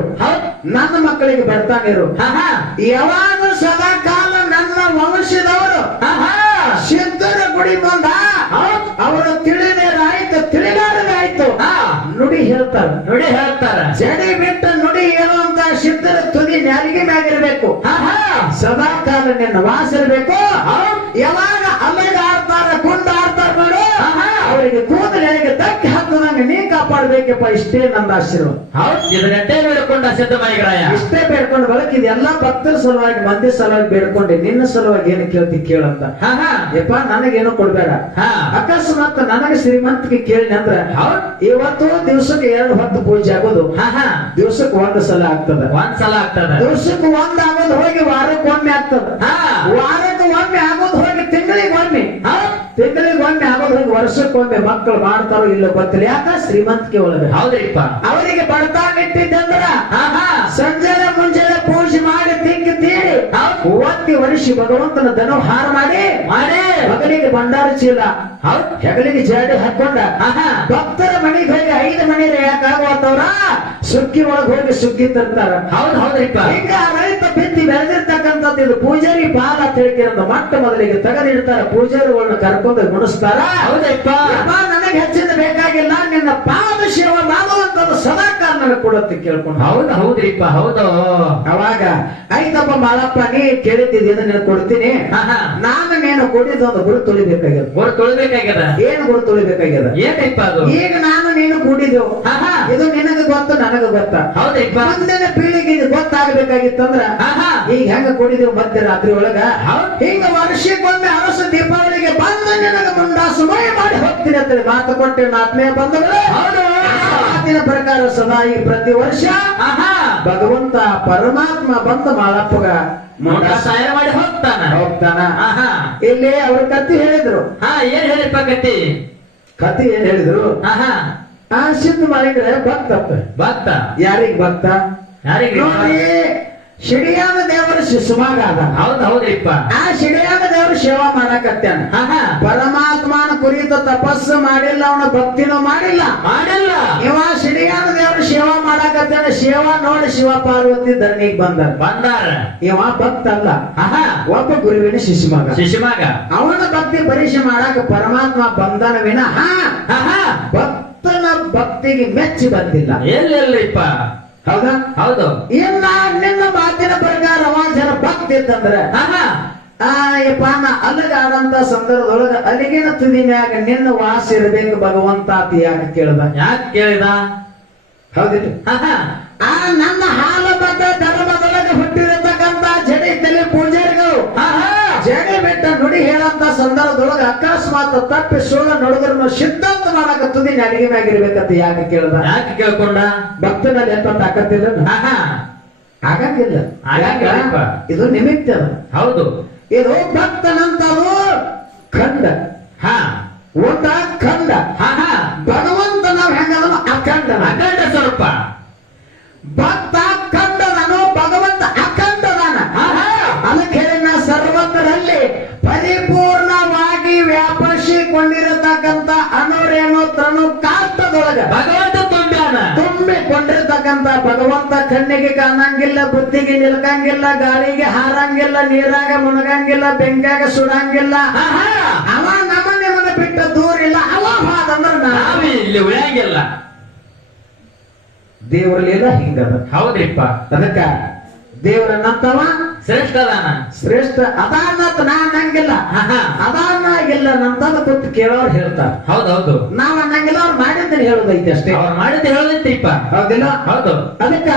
ನನ್ನ ಮಕ್ಕಳಿಗೆ ಬರ್ತಾನಿರು ಯಾವಾಗ ಸದಾ ಕಾಲ ನನ್ನ ವಂಶದವರು ಸಿದ್ಧರ ಗುಡಿ ಮುಂದ ಅವರು ತಿಳಿದೇರಾಯ್ತು ತಿಳಿಲಾರದಾಯ್ತು ನುಡಿ ಹೇಳ್ತಾರ ಜಡಿ ಬಿಟ್ಟ ನುಡಿ ಹೇಳುವಂತ ಸಿದ್ಧರ ತುದಿ ನ್ಯಾಲಿಗೆ ಮ್ಯಾಗಿರ್ಬೇಕು ಸದಾ ಕಾಲ ನಿನ್ನ ವಾಸ ಇರ್ಬೇಕು ಯಾವಾಗ ಅಲ್ಲಗ ಆಡ್ತಾರ ಕುಂಡ ಆಡ್ತಾರ ನೋಡು ಅವರಿಗೆ ಕೂದಲಿಗೆ ತಕ್ಕಿ ಹಾಕದಂಗೆ ನೀ ಕಾಪಾಡ್ಬೇಕಪ್ಪ ಇಷ್ಟೇ ನನ್ನ ಆಶೀರ್ವಾದ ಹೌದು ಇದನ್ನೇ ಬೇಡ್ಕೊಂಡ ಸಿದ್ದಮೈಗರಾಯ ಇಷ್ಟೇ ಬೇಡ್ಕೊಂಡು ಬಳಕ ಇದೆಲ್ಲ ಭಕ್ತರ ಸಲುವಾಗಿ ಮಂದಿ ಸಲುವಾಗಿ ಬೇಡ್ಕೊಂಡೆ ನಿನ್ನ ಸಲುವಾಗಿ ಏನು ಕೇಳ್ತಿ ಕೇಳಂತ ಯಪ್ಪ ನನಗೇನು ಕೊಡ್ಬೇಡ ಅಕಸ್ಮಾತ್ ನನಗೆ ಶ್ರೀಮಂತಿಗೆ ಕೇಳಿ ಅಂದ್ರ ಇವತ್ತು ದಿವಸಕ್ಕೆ 2 ಹೊತ್ತು ಪೂಜೆ ಆಗೋದು ದಿವಸಕ್ಕೆ 1 ಸಲ ಆಗ್ತದ ದಿವಸಕ್ಕೆ 1 ಆಗೋದು ಹೋಗಿ ವಾರಕ್ಕೆ ಒಮ್ಮೆ ಆಗ್ತದ ವಾರಕ್ಕೆ ಒಮ್ಮೆ ಆಗೋದು ಹೋಗಿ ತಿಂಗಳಿಗೆ ಒಮ್ಮೆ ಆಗೋದು ಹೋಗಿ ವರ್ಷಕ್ಕೊಮ್ಮೆ ಮಕ್ಕಳು ಮಾಡ್ತಾರೋ ಇಲ್ಲ ಗೊತ್ತಿಲ್ಲ ಯಾಕ ಶ್ರೀಮಂತಿಕೆ ಒಳಗೆ ಹೌದ್ರಿಪ್ಪ ಅವರಿಗೆ ಬಡತಾನ ಇಟ್ಟಿದ್ದಂದ್ರ ಸಂಜೆನೆ ಮುಂಜಾನೆ ಪೂಜೆ ಮಾಡಿ ತಿಂಗಿ ತೀರಿ ಒತ್ತಿ ವರ್ಷಿ ಭಗವಂತನ ದನ ಹಾರ ಮಾಡಿ ಮಗನಿಗೆ ಭಂಡಾರ ಚೀಲ ಹೆಗಲಿಗೆ ಜಾಡಿ ಹಾಕೊಂಡ ಭಕ್ತರ ಮನೆಗೆ ಹೋಗಿ 5 ಮನೆ ಯಾಕಾಗುವತ್ತವ್ರ ಸುಗ್ಗಿ ಒಳಗೆ ಹೋಗಿ ಸುಗ್ಗಿ ತರ್ತಾರ ಹೌದ್ರಿಪ್ಪ ಹಿಂಗ ರೈತ ಬಿತ್ತಿ ಬೆಳೆದಿರ್ತಕ್ಕಂಥದ್ದು ಇದು ಪೂಜಾರಿ ಬಾಲ ತಿಳ್ಕಿರೋದು ಮೊಟ್ಟ ಮೊದಲಿಗೆ ತೆಗೆದಿಡ್ತಾರ ಪೂಜಾರಿಗಳನ್ನ ಕರ್ಕೊಂಡು ಗುಣಿಸ್ತಾರ ಹೌದಪ್ಪ ನನಗೆ ಹೆಚ್ಚಿನ ಬೇಕಾಗಿಲ್ಲ ನಿನ್ನ ಪಾದ ಸೇವೆ ಮಾಡುವಂತದ್ದು ಸದಾಕಾಲ ನನಗೆ ಕೊಡುತ್ತೆ ಕೇಳ್ಕೊಂಡು ಹೌದ್ರಿಪ್ಪ ಹೌದು ಅವಾಗ ಆಯ್ತಪ್ಪ ಮಾಳಪ್ಪ ನೀ ಕೇಳಿದ್ದಿದ್ದು ನಿನಗೆ ಕೊಡ್ತೀನಿ ನಾನು ನೀನು ಕೊಟ್ಟಿದ್ದು ಗುರು ತುಳಿಬೇಕಾಗ್ಯದ ಏನು ಗುರು ತುಳಿಬೇಕಾಗ್ಯದ ಏನಪ್ಪ ಅದು ಈಗ ನಾನು ನೀನು ಕೂಡಿದೆವು ಇದು ನಿನಗೆ ಗೊತ್ತು ನನಗೆ ಗೊತ್ತ ಹೌದಪ್ಪ ಮುಂದಿನ ಪೀಳಿಗೆ ಇದು ಗೊತ್ತಾಗಬೇಕಾಗಿತ್ತಂದ್ರ ಈಗ ಹೆಂಗ ಕೂಡಿದೆವು ಮಧ್ಯರಾತ್ರಿ ಒಳಗ ಹಿಂಗ ವರ್ಷಕ್ಕೊಮ್ಮೆ ಅರಸ ದೀಪಾವಳಿಗೆ ಬಂದ ನಿನಗೆ ಮುಂಡಾಸು ಮೈ ಮಾಡಿ ಹೋಗ್ತೀನಿ ಅಂತ ಮಾತು ಕೊಟ್ಟೆ ಆತ್ಮೀಯ ಬಂದವರು ಮಾತಿನ ಪ್ರಕಾರ ಸದಾ ಈ ಪ್ರತಿ ವರ್ಷ ಭಗವಂತ ಪರಮಾತ್ಮ ಬಂದ ಮಾಳಪ್ಪಗ ಸಹಾಯ ಮಾಡಿ ಹೋಗ್ತಾನ ಇಲ್ಲಿ ಅವ್ರ ಕತ್ತಿ ಹೇಳಿದ್ರು ಏನ್ ಹೇಳಿಪ್ಪ ಕತ್ತಿ ಏನ್ ಹೇಳಿದ್ರು ಸಿದ್ಧ ಮಾಡಿದ್ರೆ ಭಕ್ತ ಯಾರಿಗ್ ಭಕ್ತ ನೋಡಿ ಶಿಡಿಯಾದ ದೇವರ ಶಿಶುಮಗ ಅದ ಹೌದ್ರಿಪ್ಪ ಆ ಶಿಡಿಯಾದ ದೇವರ ದೇವ್ರ ಸೇವಾ ಮಾಡಕತ್ತಾನ ಪರಮಾತ್ಮನ ಕುರಿತು ತಪಸ್ಸು ಮಾಡಿಲ್ಲ, ಅವನ ಭಕ್ತಿನೂ ಮಾಡಿಲ್ಲ. ಇವ ಸಿಡಿಯಾನ ದೇವ್ರ ಸೇವಾ ಮಾಡಕತ್ತಾನ. ಸೇವಾ ನೋಡಿ ಶಿವ ಪಾರ್ವತಿ ಧರಣಿಗೆ ಬಂದಾರ. ಇವ ಭಕ್ತ ಅಲ್ಲ, ಒಬ್ಬ ಗುರುವಿನ ಶಿಶುಮಗ. ಅವನ ಭಕ್ತಿ ಪರೀಕ್ಷೆ ಮಾಡಾಕ ಪರಮಾತ್ಮ ಬಂದನ ವಿನಃ ಭಕ್ತನ ಭಕ್ತಿಗೆ ಮೆಚ್ಚಿ ಬಂದಿಲ್ಲ. ಎಲ್ಲೆಲ್ಲಪ್ಪ? ಹೌದಾ? ಹೌದು. ಇಲ್ಲ, ನಿನ್ನ ಮಾತಿನ ಪ್ರಕಾರ ಅವಾಜನ ಭಕ್ತಿ ಇತ್ತಂದ್ರ ಯಪ್ಪ ನಾ ಅಲಗಾದಂತ ಸಂದರ್ಭದೊಳಗ ಅಲ್ಲಿಗಿನ ತುದಿ ಮ್ಯಾಗ ನಿನ್ನ ವಾಸ ಇರಬೇಕು ಭಗವಂತ ಅಂತ ಯಾಕೆ ಕೇಳಿದ? ಹೌದಿಲ್ಲ? ನನ್ನ ಹಾಲಬದ್ಧ ಧರ್ಮದೊಳಗೆ ಹುಟ್ಟಿರತಕ್ಕಂತ ಜಡಿ ತಲೆ ಪೂಜಾರಿಗಳು ಜಡಿ ಬೆಟ್ಟ ನುಡಿ ಹೇಳಂತ ಸಂದರ್ಭದೊಳಗ ಅಕಸ್ಮಾತ್ ತಪ್ಪಿ ಸುಳ್ಳು ನೋಡಿದ್ರು ಸಿದ್ಧಾಂತ ಮಾಡಕ ತುದಿ ಅಡಿಗೆ ಮ್ಯಾಗ ಇರ್ಬೇಕಂತ ಯಾಕೆ ಕೇಳ್ಕೊಂಡ? ಭಕ್ತನಲ್ಲಿ ಎಂತ ತಾಕತ್ತಿಲ್ಲ, ಆಗಂಗಿಲ್ಲ. ಇದು ನಿಮಿತ್ತ. ಹೌದು, ಇದು ಭಕ್ತನಂತದು ಖಂಡ. ಒಂದ ಖಂಡ. ಭಗವಂತ ನಾವ್ ಹೆಂಗದನು ಅಖಂಡ ಸ್ವಲ್ಪ. ಭಕ್ತ ಖಂಡದನು, ಭಗವಂತ ಅಖಂಡದಾನ. ಅದಕ್ಕೆ ಹೇಳಿನ ಸರ್ವತ್ರರಲ್ಲಿ ಪರಿಪೂರ್ಣವಾಗಿ ವ್ಯಾಪರಿಸಿಕೊಂಡಿರತಕ್ಕಂತ ಅನುರೇನು ತನು ಕಾಷ್ಟದೊಳಗ ಭಗವಂತ ತುಂಬಿಕೊಂಡಿರ್ತಕ್ಕಂತ ಭಗವಂತ ಕಣ್ಣಿಗೆ ಕಾಣಂಗಿಲ್ಲ, ಬುದ್ಧಿಗೆ ನಿಲ್ಕಂಗಿಲ್ಲ, ಗಾಳಿಗೆ ಹಾರಂಗಿಲ್ಲ, ನೀರಾಗ ಮುಣಗಂಗಿಲ್ಲ, ಬೆಂಕಾಗ ಸುಡಂಗಿಲ್ಲ. ಅವ ನಮ್ಮನ್ನ ಬಿಟ್ಟ ದೂರ ಇಲ್ಲ. ಅವ ಹಾದಂದ್ರ ನಾವೇ ಇಲ್ಲಿ ಉಳಿಯಂಗಿಲ್ಲ. ದೇವರಲ್ಲಿಲ್ಲ ಹಿಂಗದ. ಹೌದ್ರಿಪ್ಪ. ಅದಕ್ಕ ದೇವರನ್ನಂತವ ಶ್ರೇಷ್ಠ ಅದಾನತ್ ನಾ ಅನ್ನಂಗಿಲ್ಲ, ಅದಾನಾಗಿಲ್ಲ ನಂತದ ಕೂತು ಕೇಳೋರು ಹೇಳ್ತಾರ. ಹೌದೌದು, ನಾವ್ ಅನ್ನಂಗಿಲ್ಲ, ಅವ್ರು ಮಾಡಿದ್ದನ್ನು ಹೇಳೋದೈತಿ ಅಷ್ಟೇ. ಅವ್ರು ಮಾಡಿದ್ದು ಹೇಳೋದೈತಿಪ್ಪ. ಹೌದಿಲ್ಲ? ಹೌದು. ಅದಕ್ಕ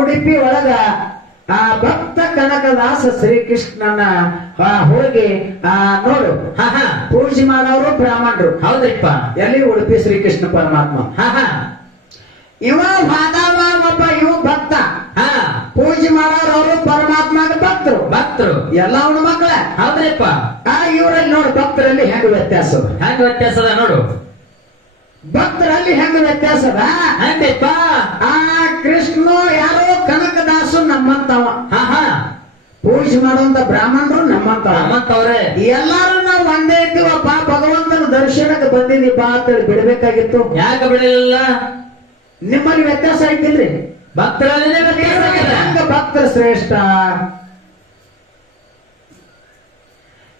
ಉಡುಪಿ ಒಳಗ ಭಕ್ತ ಕನಕದಾಸ ಶ್ರೀಕೃಷ್ಣನ ಹೋಗಿ ನೋಡು ಪೂಜೆ ಮಾಡೋರು ಬ್ರಾಹ್ಮಣರು. ಹೌದ್ರಿಪ್ಪ. ಎಲ್ಲಿ? ಉಡುಪಿ ಶ್ರೀಕೃಷ್ಣ ಪರಮಾತ್ಮ. ಇವ ವಾದವ ಒಬ್ಬ, ಇವ ಭಕ್ತ. ಪೂಜೆ ಮಾಡೋರು ಅವರು ಪರಮಾತ್ಮನ ಭಕ್ತರು ಎಲ್ಲ ಅವನ ಮಕ್ಕಳ. ಹೌದ್ರಿಪ್ಪ. ಇವರಲ್ಲಿ ನೋಡು ಭಕ್ತರಲ್ಲಿ ಹೆಂಗ ವ್ಯತ್ಯಾಸದ ನೋಡು. ಭಕ್ತರಲ್ಲಿ ಹೆಂಗ ವ್ಯತ್ಯಾಸದ ಹಂಗಪ್ಪ. ಕೃಷ್ಣ ಯಾರೋ ಕನಕದಾಸು ನಮ್ಮಂತವ, ಪೂಜೆ ಮಾಡುವಂತ ಬ್ರಾಹ್ಮಣರು ನಮ್ಮಂತವ್ರೆ. ಎಲ್ಲಾರು ನಾವು ಒಂದೇ ಇದ್ದೀವಪ್ಪ. ಭಗವಂತನ ದರ್ಶನಕ್ಕೆ ಬಂದಿದ್ದೀವಿ ಬಾ ಅಂತೇಳಿ ಬಿಡ್ಬೇಕಾಗಿತ್ತು. ಯಾಕೆ ಬಿಡಲಿಲ್ಲ? ನಿಮ್ಮಲ್ಲಿ ವ್ಯತ್ಯಾಸ ಐತಿಲ್ರಿ? ಭಕ್ತರಲ್ಲಿ ಭಕ್ತರ ಶ್ರೇಷ್ಠ.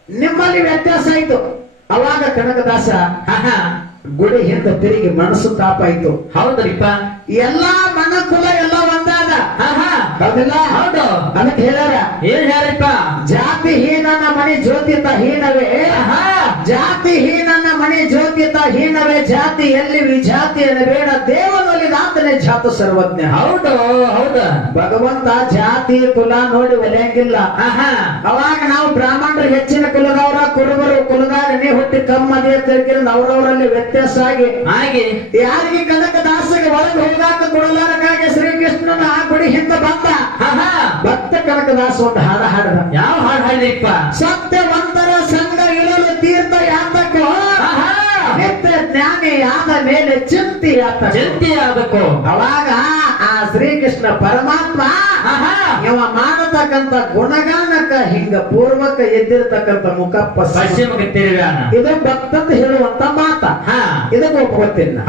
ನಿಮ್ಮಲ್ಲಿ ವ್ಯತ್ಯಾಸ ಆಯ್ತು. ಅವಾಗ ಕನಕದಾಸ ಗುಡಿ ಹಿಂದ ತಿರುಗಿ ಮನಸ್ಸು ತಾಪಾಯ್ತು. ಹೌದ್ರಿಪ್ಪ. ಎಲ್ಲಾ ಮನಕುಲ ಎಲ್ಲ ಒಂದಾದ. ಹೌದಿಲ್ಲ? ಹೌದು. ಅದಕ್ಕೆ ಹೇಳ್ಯಾರ, ಏನ್ ಹೇಳ್ರಿಪ್ಪ? ಜಾತಿ ಹೀನನ ಮಣಿ ಜ್ಯೋತಿತ ಹೀನವೇ, ಜಾತಿ ಹೀನನ ಮಣಿ ಜ್ಯೋತಿತ ಹೀನವೇ, ಜಾತಿ ಎಲ್ಲಿ ವಿಜಾತಿ ಬೇಡ, ದೇವನಲ್ಲಿ ನಾತನೇ ಜಾತು ಸರ್ವಜ್ಞ. ಹೌದು ಹೌದು. ಭಗವಂತ ಜಾತಿ ಕುಲ ನೋಡಿ ಒಲೆಯಂಗಿಲ್ಲ. ಅವಾಗ ನಾವು ಬ್ರಾಹ್ಮಣರು ಹೆಚ್ಚಿನ ಕುಲದವರ, ಕುರುಬರು ಕುಲದಾಗ ನೀ ಹುಟ್ಟಿ ಕಮ್ಮದಿ ತಿರ್ಗಿರಿಂದ ಅವ್ರವರಲ್ಲಿ ವ್ಯತ್ಯಾಸ ಆಗಿ ಯಾರಿಗೆ ಕನಕದಾಸಗೆ ಒಳಗೆ ಹೋಗಾಕ ಕೊಡಲಾರಕ್ಕಾಗಿ ಶ್ರೀಕೃಷ್ಣನ ಆ ಗುಡಿ ಹಿಂದೆ ಬಂದ ಭಕ್ತ ಕನಕದಾಸ ಒಂದು ಹಾಡ ಹಾಡದ. ಯಾವ ಹಾಡು ಹಾಡಿಪ್ಪ? ಸತ್ಯವಂತರ ಸಂಘ ಇಳಲು ತೀರ್ಥ ಯಾತಕ್ಕೋ, ನಿತ್ಯ ಜ್ಞಾನಿ ಆದ ಮೇಲೆ ಚಿಂತೆಯಾದಕ್ಕೋ. ಅವಾಗ ಆ ಶ್ರೀಕೃಷ್ಣ ಪರಮಾತ್ಮ ಇವ ಮಾಡತಕ್ಕಂತ ಗುಣಗಾನಕ್ಕ ಹಿಂಗ ಪೂರ್ವಕ ಎದ್ದಿರ್ತಕ್ಕಂತ ಮುಖ ಪಶ್ಚಿಮಕ್ಕೆ ತಿರುಗಾನ. ಇದು ಭಕ್ತಂತ ಹೇಳುವಂತ ಮಾತ. ಇದಕ್ಕೆ ಒಪ್ಕೋತೀನಿ.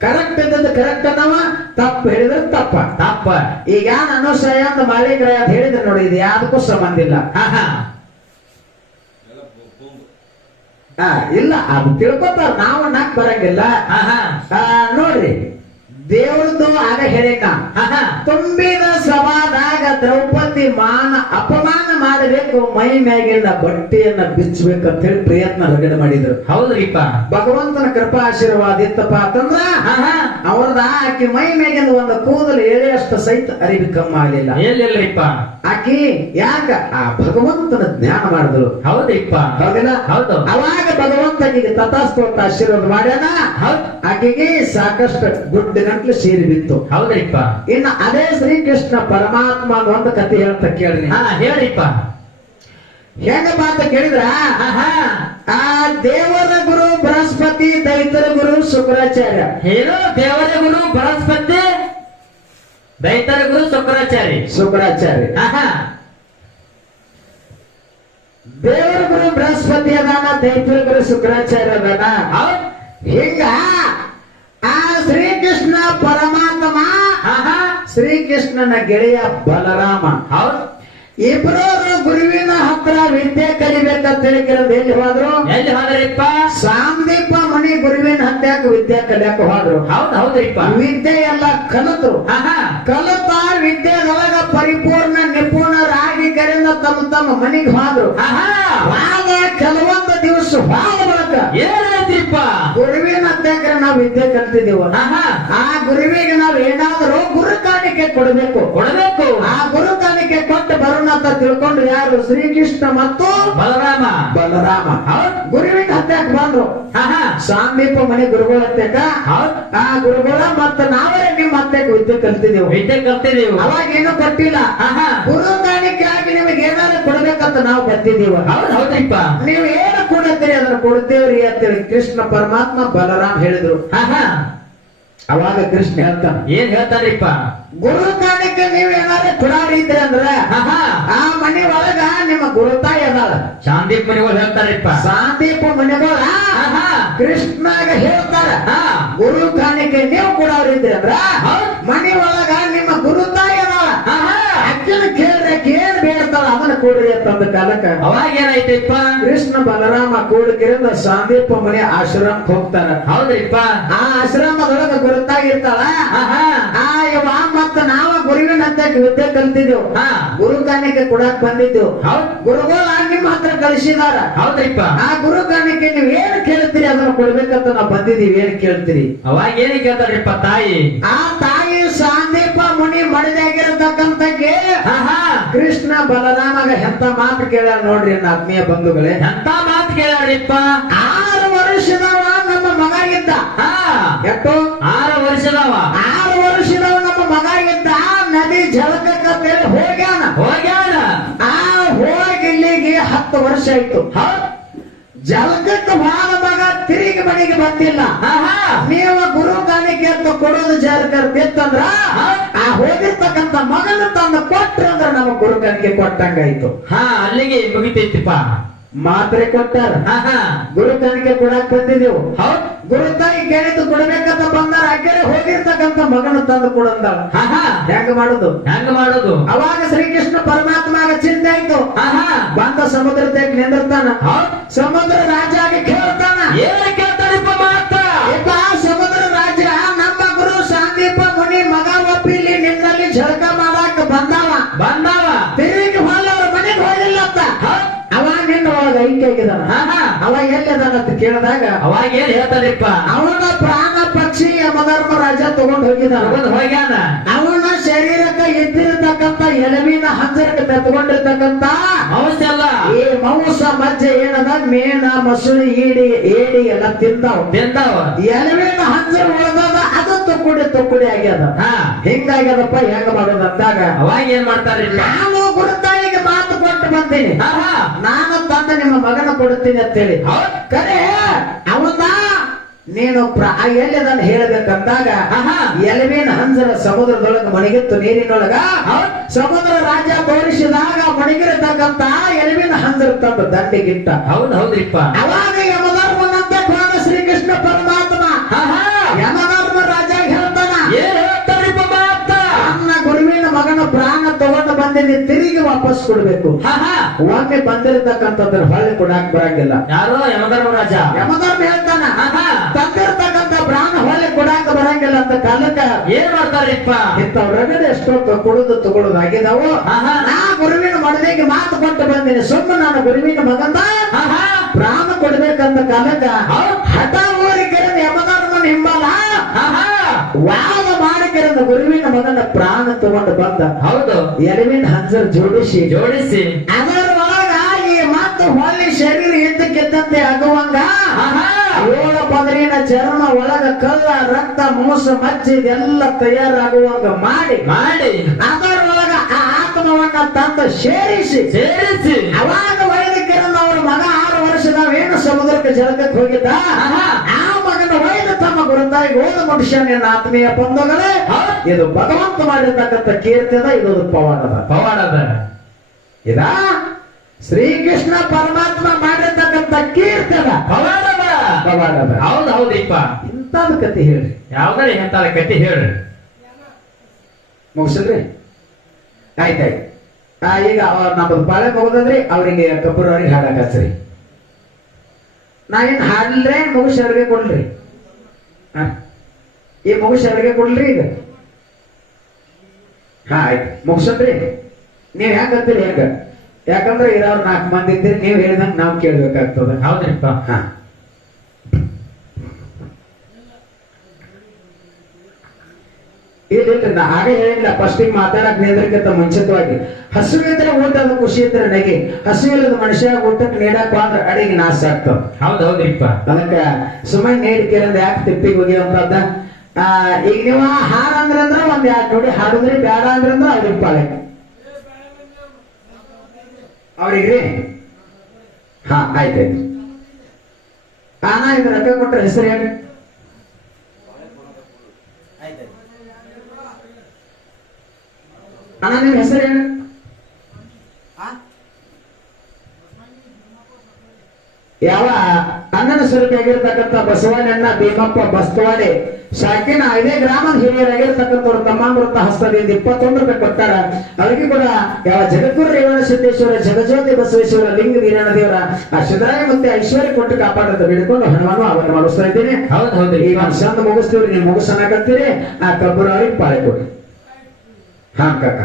ಕರೆಕ್ಟ್ ಇದ್ದದ್ದು ಕರೆಕ್ಟ್ ಅನ್ನವ, ತಪ್ಪು ಹೇಳಿದ್ರೆ ತಪ್ಪ. ಈಗ ಅನುಸಯ ಅಂತ ಮಾಳಿಗ್ರಹ ಅಂತ ಹೇಳಿದ್ರೆ ನೋಡಿ, ಇದು ಯಾವ್ದಕ್ಕೂ ಸಂಬಂಧ ಇಲ್ಲ. ಇಲ್ಲ, ಅದು ತಿಳ್ಕೊತಾರ, ನಾವು ನಾಕ್ ಬರಂಗಿಲ್ಲ. ನೋಡ್ರಿ, ದೇವ್ರದ್ದು ಆಗ ಹೇಳಿಕ ತುಂಬಿದ ಸಭಾದಾಗ ದ್ರೌಪದಿ ಅಪಮಾನ ಮಾಡಬೇಕು, ಮೈ ಮ್ಯಾಗಿಂದ ಬಟ್ಟೆಯನ್ನ ಬಿಚ್ಚಬೇಕಂತ ಹೇಳಿ ಪ್ರಯತ್ನ ರಗಡೆ ಮಾಡಿದ್ರು. ಹೌದ್ರಿಪ್ಪ. ಭಗವಂತನ ಕೃಪಾ ಆಶೀರ್ವಾದ ಇತ್ತಪ್ಪ ಅಂತಂದ್ರ ಅವ್ರದ ಆಕಿ ಮೈ ಮ್ಯಾಗಿಂದ ಒಂದು ಕೂದಲು ಎಳೆಯಷ್ಟು ಸಹಿತ ಅರಿವಿ ಕಮ್ಮ ಆಗಲಿಲ್ಲ. ಎಲ್ಲಿಲ್ಲಪ್ಪ ಆಕಿ ಯಾಕ ಆ ಭಗವಂತನ ಜ್ಞಾನ ಮಾಡಿದ್ರು. ಹೌದಿಪ್ಪ. ಹೌದಿಲ್ಲ? ಹೌದು. ಅವಾಗ ಭಗವಂತನಿಗೆ ತಥಾಸ್ತು ಅಂತ ಆಶೀರ್ವಾದ ಮಾಡ್ಯಾನ. ಆಕೆಗೆ ಸಾಕಷ್ಟು ಗುಡ್ಡ ಗಂಟ್ಲು ಸೇರಿ ಬಿತ್ತು. ಹೌದ್ರಿಪ್ಪ. ಇನ್ನು ಅದೇ ಶ್ರೀಕೃಷ್ಣ ಪರಮಾತ್ಮ ಒಂದು ಕಥೆ ಹೇಳ್ತಾ ಕೇಳ್ರಿ. ಹೇಳಿಪ್ಪ. ಹೆಂಗಪ್ಪ ಅಂತ ಕೇಳಿದ್ರ, ಆ ದೇವರ ಗುರು ಬೃಹಸ್ಪತಿ, ದೈತರ ಗುರು ಶುಕ್ರಾಚಾರ್ಯ. ಏನು? ದೇವರ ಗುರು ಬೃಹಸ್ಪತಿ, ದೈತರ ಗುರು ಶುಕ್ರಾಚಾರ್ಯ. ದೇವರ ಗುರು ಬೃಹಸ್ಪತಿ ಅದಾನ, ದೈತ್ಯ ಗುರು ಶುಕ್ರಾಚಾರ್ಯ ಅದಾನ. ಹೌದ್ ಹಿಂಗ ಆ ಶ್ರೀಕೃಷ್ಣ ಪರಮಾತ್ಮ ಶ್ರೀಕೃಷ್ಣನ ಗೆಳೆಯ ಬಲರಾಮ ಹೌದ್ ಇಬ್ರು ಗುರುವಿನ ಹತ್ರ ವಿದ್ಯೆ ಕಲಿಬೇಕಂತ ಹೇಳಿಕಿರೋದು ಎಲ್ಲಿ ಹೋದ್ರು? ಎಲ್ಲಿ ಹೋದ್ರಿಪ್ಪ? ಸಾಂದೀಪ ಮಣಿ ಗುರುವಿನ ಹತ್ಯಾಕ ವಿದ್ಯೆ ಕಲಿಯಾಕ ಹೋದ್ರು. ಹೌದ್ರಿಪ್ಪ. ವಿದ್ಯೆ ಎಲ್ಲ ಕಲಿತರು. ಕಲಿತ ವಿದ್ಯೆದೊಳಗ ಪರಿಪೂರ್ಣ ನಿಪುಣರಾಗಿ ಕರೆಯಿಂದ ತಮ್ಮ ತಮ್ಮ ಮನೆಗೆ ಹೋದ್ರು. ಆಗ ಕೆಲವೊಂದು ದಿವಸ ಹೋದ ಬಳಿಕ ಏನಾಯ್ತ್ರಿಪ್ಪ? ಗುರುವಿನ ಹತ್ಯಾಕ ನಾವು ವಿದ್ಯೆ ಕಲ್ತಿದ್ದೀವ. ಆ ಗುರುವಿಗೆ ನಾವು ಏನಾದರೂ ಗುರು ಕಾಣಿಕೆ ಕೊಡಬೇಕು. ಆ ಗುರು ಕಾಣಿಕೆ ಕೊಟ್ಟು ಬರೋಣ ಅಂತ ತಿಳ್ಕೊಂಡು ಯಾರು? ಶ್ರೀಕೃಷ್ಣ ಮತ್ತು ಬಲರಾಮ. ಗುರುವಿನ ಹತ್ಯಾಕ ಬಂದ್ರು. ಸಾಂದೀಪ ಮನೆ ಗುರುಗಳ ಹತ್ಯಾಕ. ಆ ಗುರುಗಳ ಮತ್ತ ನಾವೇ ನಿಮ್ಮ ಹತ್ಯಾಕ ವಿದ್ಯೆ ಕಲ್ತಿದ್ದೀವಿ. ಅವಾಗ ಏನು ಕೊಟ್ಟಿಲ್ಲ. ಗುರು ಕಾಣಿಕೆ ಆಗಿ ನಿಮಗೆ ಏನಾದ್ರು ಕೊಡ್ಬೇಕಂತ ನಾವು ಬರ್ತಿದ್ದೀವ. ಹೌದ್ರಿಪ್ಪ. ನೀವು ಏನು ಕೊಡುತ್ತೀರಿ ಅದನ್ನು ಕೊಡ್ತೇವ್ರಿ ಅಂತೇಳಿ ಕೃಷ್ಣ ಪರಮಾತ್ಮ ಬಲರಾಮ್ ಹೇಳಿದ್ರು. ಅವಾಗ ಕೃಷ್ಣ ಹೇಳ್ತಾನ, ಏನ್ ಹೇಳ್ತಾರಿಪ್ಪ? ಗುರು ಕಾಣಿಕೆ ನೀವ್ ಏನಾದ್ರು ಕೊಡಾರಿದ್ರಿ ಅಂದ್ರ ಆ ಮನೆ ಒಳಗ ನಿಮ್ಮ ಗುರುತಾಯಿ ಅದಾಳ. ಶಾಂದೀಪ್ ಮನೆಗಳು ಹೇಳ್ತಾರಿಪ್ಪ. ಸಾಂದೀಪ ಮನೆಗಳ ಕೃಷ್ಣಾಗ ಹೇಳ್ತಾರ, ಗುರು ಕಾಣಿಕೆ ನೀವು ಕೊಡಾರಿದ್ರಿ ಅಂದ್ರ ಮನೆ ಒಳಗ ನಿಮ್ಮ ಗುರುತಾಯಿ ಅದಾಳ. ಅಕ್ಕನ ಕೇಳ್ರೆ ಏನ್ ಬೇಡ್ತಾಳ ಅದನ್ನ ಕೊಡ್ರಿ ಅಂತಂದ ಕಾಲಕ್ಕ ಅವಾಗ ಏನಾಯ್ತಪ್ಪ? ಕೃಷ್ಣ ಬಲರಾಮ ಕೂಡಿಕಿರಿಂದ ಸಾಂದೀಪ ಮನೆ ಆಶ್ರಮಕ್ಕೆ ಹೋಗ್ತಾರ. ಹೌದ್ರಿಪ್ಪ. ಆ ಆಶ್ರಮದೊಳಗ ಗುರುತಾಗಿರ್ತಾಳ. ಮತ್ತ ನಾವ ಗುರುವಿನ ಹತ್ತಕ್ಕೆ ವಿದ್ಯೆ ಕಲ್ತಿದ್ದೆವು. ಗುರು ಕಾಣಿಕೆ ಕೊಡಾಕ್ ಬಂದಿದ್ದೆವು. ಗುರುಗಳು ನಿಮ್ಮ ಹತ್ರ ಕಳಿಸಿದಾರ. ಹೌದ್ರಿಪ್ಪ. ಆ ಗುರು ಕಾಣಿಕೆ ನೀವ್ ಏನ್ ಕೇಳ್ತೀರಿ ಅದನ್ನ ಕೊಡ್ಬೇಕಂತ ನಾವ್ ಬಂದಿದೀವಿ. ಏನ್ ಕೇಳ್ತೀರಿ? ಅವಾಗ ಏನ್ ಕೇಳ್ತಾರಿಪ್ಪ ತಾಯಿ? ಆ ತಾಯಿ ಸಾಂದೀಪ ಮುನಿ ಮಡಿದಾಗಿರತಕ್ಕಂತಕ್ಕೆ ಕೃಷ್ಣ ಬಲರಾಮಗ ಎಂತ ಮಾತು ಕೇಳ್ಯಾರ ನೋಡ್ರಿ ನನ್ನ ಆತ್ಮೀಯ ಬಂಧುಗಳೇ. ಎಂತ ಮಾತು ಕೇಳ್ಯಾರಿಪ್ಪ? 6 ವರ್ಷದವ ನಮ್ಮ ಮಗ ಇದ್ದ. ಎಷ್ಟು? 6 ವರ್ಷದವ. 6 ವರ್ಷದವ ನಮ್ಮ ಮಗ ಇದ್ದ. ನದಿ ಜಳಕಕ್ಕಂತೇಳಿ ಹೋಗ್ಯಾನ. ಆ ಹೋಗಿ ಇಲ್ಲಿಗೆ 10 ವರ್ಷ ಆಯ್ತು. ಜಳಕಕ್ಕೆ ಬಾಳ ಮಗ ತಿರುಗಿ ಮನೆಗೆ ಬಂದಿಲ್ಲ. ನೀವು ಗುರು ಕಾಣಿಕೆ ಅಂತ ಕೊಡೋದು ಜಾರಕರ್ತಿತ್ತಂದ್ರ ಆ ಹೋಗಿರ್ತಕ್ಕಂಥ ಮಗನ ತನ್ನ ಕೊಟ್ರಂದ್ರ ನಮ್ಮ ಗುರು ಕಾಣಿಕೆ ಕೊಟ್ಟಂಗಾಯ್ತು. ಅಲ್ಲಿಗೆ ಮುಗಿತೈತಿಪ್ಪ. ಮಾತ್ರೆ ಕೊಟ್ಟಾರ. ಗುರು ಕಾಣಿಕೆ ಕೊಡಾಕ್ ಬಂದಿದ್ದೆವು. ಗುರು ತಾಯಿ ಕೇಳಿದ್ದು ಕೊಡ್ಬೇಕಂತ ಬಂದಾರ. ಅಕ್ಕರೆ ಹೋಗಿರ್ತಕ್ಕಂಥ ಮಗನ ತಂದು ಕೊಡಂದಾಳ. ಹೆಂಗ ಮಾಡುದು? ಅವಾಗ ಶ್ರೀಕೃಷ್ಣ ಪರಮಾತ್ಮ ಚಿಂತೆ ಆಯ್ತು. ಬಂದ ಸಮುದ್ರ ತೆಗ್ ನಿಂದಿರ್ತಾನ. ಸಮುದ್ರ ರಾಜ ಆಗಿ ಕೇಳ್ತಾನ. ಏನ ಕೇಳ್ತಾರಿಪ್ಪ ಮಾತ? ಸಮುದ್ರ ರಾಜ ನಮ್ಮ ಗುರು ಸಾಂದೀಪ ಮುನಿ ಮಗ ಒಪ್ಪಿಲಿ ನಿನ್ನಲ್ಲಿ ಝಳಕ ಮಾಡಾಕ ಬಂದಾವ. ತಿರುಗಿ ಹೊಲ್ಲವ್ರ ಮನೆಗೆ ಹೋಗಿಲ್ಲ ಅಂತ ಅವ ನಿನ್ನ ಒಳಗ ಐಕ್ಯ ಆಗಿದಾನ. ಅವ ಎಲ್ಲಿದಾನಂತ ಕೇಳಿದಾಗ ಅವಾಗ ಏನ್ ಹೇಳ್ತಾರಿಪ್ಪ? ಅವನ ಪ್ರಾಣ ಪಕ್ಷಿ ಯಮಧರ್ಮ ರಾಜ ತಗೊಂಡ್ ಹೋಗ್ಯಾನ. ಅವನ ಶರೀರಕ್ಕೆ ಎದ್ದಿರತಕ್ಕಂತ ಎಲವಿನ ಹಂಜರಕ್ಕೆ ತಗೊಂಡಿರ್ತಕ್ಕಂತ ಈ ಮಾಂಸ ಮಜ್ಜೆ ಏನದ ಮೇಣ ಮಸೂರಿ ಏಡಿ ಎಲ್ಲ ತಿಂದಾವ. ಎಲವಿನ ಹಂಜರ ಉಳದದ ಅದು ತುಕ್ಕುಡಿ ಆಗ್ಯದ. ಹಿಂಗಾಗ್ಯದಪ್ಪ. ಹೆಂಗ ಮಾಡೋದಂದಾಗ ಅವಾಗ ಏನ್ ಮಾಡ್ತಾರ? ನಾನು ಗುರುತಾಯಿಗೆ ಮಾತು ಕೊಟ್ಟು ಬಂದೀನಿ. ನಾನು ತಂದ ನಿಮ್ಮ ಮಗನ ಕೊಡುತ್ತೀನಿ ಅಂತೇಳಿ. ಕರೆ ಅವನ ನೀನು ಎಲ್ಲಿದಾನ ಹೇಳ್ಬೇಕಂದಾಗ ಎಲವಿನ ಹಂಜರ ಸಮುದ್ರದೊಳಗ ಮಣಿಗಿತ್ತು. ನೀರಿನೊಳಗ ಸಮುದ್ರ ರಾಜ ತೋರಿಸಿದಾಗ ಮಣಿಗಿರತಕ್ಕಂತ ಎಲವಿನ ಹಂಜರ ತಂದು ದಂಡಿಗಿಟ್ಟ. ಹೌದ್ರಿಪ್ಪ. ಅವಾಗ ಯಮಧರ್ಮನಂತೆ ಹೋದ ಶ್ರೀಕೃಷ್ಣ ಪರಮಾತ್ಮ ಯಮಧರ್ಮ ರಾಜ ಹೇಳ್ತಾನ, ಏನ್ ಹೇಳ್ತಾರಿಪ್ಪ ಮಾತ? ನನ್ನ ಗುರುವಿನ ಮಗನ ಪ್ರಾಣ ತಗೊಂಡು ಬಂದಿನಿ, ತಿರುಗಿ ವಾಪಸ್ ಕೊಡ್ಬೇಕು. ಒಮ್ಮೆ ಬಂದಿರತಕ್ಕಂಥದ್ರ ಹೊಳ್ಳಿ ಕೊಡಾಕ್ ಬರಂಗಿಲ್ಲ. ಯಾರೋ ಯಮಧರ್ಮ ರಾಜ. ಯಮಧರ್ಮ ಹೇಳ್ತಾನ, ತಂದಿರ್ತಕ್ಕಂಥ ಪ್ರಾಣ ಹೊಳ್ಳಿ ಕೊಡಾಕ ಬರಂಗಿಲ್ಲ ಅಂತ ಕಾಲಕ್ಕ ಏನ್ ಮಾಡ್ತಾರಿಪ್ಪ? ಇಂಥವ್ರಗಡೆ ಎಷ್ಟೊತ್ತು ಕೊಡುದು ತಗೊಳ್ಳೋದಾಗಿದ್ದಾವು. ನಾ ಗುರುವಿನ ಮಡದಿಗೆ ಮಾತು ಕೊಟ್ಟು ಬಂದಿನಿ. ಸುಮ್ಮನೆ ನಾನು ಗುರುವಿನ ಮಗಂದ ಪ್ರಾಣ ಕೊಡ್ಬೇಕಂತ ಕಾಲಕ್ಕ ಹಠ ಊರಿಕೆರೆದ ಯಮಧರ್ಮನ ಹಿಂಬಾಲ ವಾದ ಮಾಡಿಕೆರೆದ ಗುರುವಿನ ಮಗನ ಪ್ರಾಣ ತಗೊಂಡು ಬಂದ. ಹೌದು. ಎಲವಿನ ಹಂಜರ್ ಜೋಡಿಸಿ ಅದರ ಒಳಗ ಈ ಮಾತು ಹೊಳ್ಳಿ ಶರೀರ ಎದ್ದಕ್ಕೆದ್ದಂತೆ ಆಗುವಂಗ 7 ಪದರಿನ ಚರ್ಮ ಒಳಗ ಕಲ್ಲ ರಕ್ತ ಮೋಸ ಮಜ್ಜೆ ಇದೆಲ್ಲ ತಯಾರಾಗುವಂಗ ಮಾಡಿ ಅದರ ಒಳಗ ಆ ಆತ್ಮವನ್ನ ತಂದು ಸೇರಿಸಿ ಅವಾಗ ವೈದ್ಯಕರನ್ನ ಅವ್ರ ಮಗ 6 ವರ್ಷದವೇನು ಸಮುದ್ರಕ್ಕೆ ಜಳಕಕ್ಕೆ ಹೋಗಿದ್ದ. ಆ ಮಗನ ವೈದ್ಯ ತಮ್ಮ ಗುರುತಾಯಿಗೆ ಹೋದ ಮನುಷ್ಯ ನಿನ್ನ ಆತ್ಮೀಯ ಬಂಧುಗಳೇ, ಇದು ಭಗವಂತ ಮಾಡಿರ್ತಕ್ಕಂಥ ಕೀರ್ತಿ ಅದ. ಇದು ಪವಾಡದ. ಇದಾ ಶ್ರೀಕೃಷ್ಣ ಪರಮಾತ್ಮ ಮಾಡಿರ್ತಕ್ಕಂಥ ಕೀರ್ತನ ಪವಾಡದ ಪವಾಡದ. ಹೌದ್ ಹೌದ್ರಿಪ್ಪ. ಇಂಥದ್ದು ಕತೆ ಹೇಳ್ರಿ. ಯಾವ್ದಾರ ಎಂತಾದ ಕಟ್ಟಿ ಹೇಳ್ರಿ. ಮುಗಿಸಿದ್ರಿ ಆಯ್ತಾಯ್ತು. ಈಗ ನಮ್ಮದು ಬಾಳೆ ಮುಗಿದ್ರಿ ಅವರಿಗೆ ಕಬ್ಬೂರ್ ಅವ್ರಿಗೆ ಹಾಡಕ್ ಹಚ್ಚ್ರಿ. ನಾ ಏನ್ ಹಾಡ್ಲ್ರೆ ಮುಗಿಸಿ ಅವ್ರಿಗೆ ಕೊಡ್ರಿ. ಈ ಮುಗಿಸಿ ಅವ್ರಿಗೆ ಕೊಡ್ರಿ ಈಗ. ಹಾ ಆಯ್ತು ಮುಗಿಸನ್ರಿ. ನೀವ್ ಹೆಂಗ್ ಅಂತೀರಿ ಹೆಂಗ? ಯಾಕಂದ್ರೆ ಇರೋರು 4 ಮಂದಿ ಇದ್ದೀರಿ, ನೀವ್ ಹೇಳಿದಂಗ ನಾವ್ ಕೇಳ್ಬೇಕಾಗ್ತದ. ಹೌದ್ರಿಪ್ಪ. ಹಾ ಇಲ್ರಿ ನಾ ಹಾಗೆ ಹೇಳಿಲ್ಲ. ಫಸ್ಟಿಗೆ ಮಾತಾಡಕ್ ನಿಂದ್ರಕ್ಕಿಂತ ಮುಂಚಿತವಾಗಿ ಹಸುವಿದ್ರೆ ಊಟ ಅದು ಖುಷಿ ಇದ್ರೆ ನಗೆ, ಹಸುವಿಲ್ಲದ ಮನುಷ್ಯ ಊಟಕ್ಕೆ ನೀಡಕ್ ಅಂದ್ರೆ ಅಡಿಗೆ ನಾಶ ಆಗ್ತದ. ಹೌದ್ ಹೌದ್ರಿಪ್ಪ. ಅದಕ್ಕ ಸುಮ್ಮನೆ ನೀಡಿ ಕೇಳಿದ್ರೆ ಯಾಕೆ ತಿಪ್ಪಿಗೆ ಹೋಗಿವಂತದ್ದ. ಈಗ ನೀವು ಹಾಡ ಅಂದ್ರ ಒಂದ್ 2 ಜೋಡಿ ಹಾಡುದ್ರಿ, ಬೇಡ ಅಂದ್ರ ಅವ್ರಿಗೆ ಪಾಳೆ ಅವ್ರಿಗ್ರಿ. ಹಾ ಆಯ್ತಾಯ್ತು. ನಾ ಇದು ರೊಕ್ಕ ಕೊಟ್ರೆ ಹೆಸರು ಹೇಳಿ. ಅಣ್ಣ ನಿಮ್ ಹೆಸರು ಹೇಳಿ. ಯಾವ ಅಣ್ಣನ ಸ್ವರೂಪಿಯಾಗಿರ್ತಕ್ಕಂಥ ಬಸವಣ್ಣನ ಭೀಮಪ್ಪ ಬಸ್ತವಾಡೆ ಶಾಕಿನ ಇದೇ ಗ್ರಾಮದ ಹಿರಿಯರಾಗಿರ್ತಕ್ಕಂಥವ್ರು ತಮ್ಮಾಮೃತ ಹಸ್ತದಿಂದ 21 ರೂಪಾಯಿ ಕೊಟ್ಟಾರ. ಅವರಿಗೆ ಕೂಡ ಯಾವ ಜಗದ್ಗುರು ರೇವಣ ಸಿದ್ದೇಶ್ವರ, ಜಗಜ್ಯೋತಿ ಬಸವೇಶ್ವರ, ಲಿಂಗ ವೀರಣ್ಣ ದೇವರ ಆ ಸಿದ್ದರಾಯ ಮತ್ತೆ ಐಶ್ವರ್ಯ ಕೊಟ್ಟು ಕಾಪಾಡಂತ ಬೇಡಿಕೊಂಡು ಹಣವನ್ನು ಅವನ್ನ ಮಾಡಿಸ್ತಾ ಇದ್ದೀನಿ. ಹೌದ್ ಹೌದ್ರಿ. ಈಗ ಚಂದ ಮುಗಿಸ್ತೀವ್ರಿ, ನೀವು ಮುಗಿಸನಾಕತ್ತೀರಿ. ಆ ಕಬ್ಬೂರ್ ಅವ್ರಿಗೆ ಪಾಳೆ ಕೊಡಿ. ಹಾ ಕಾಕ.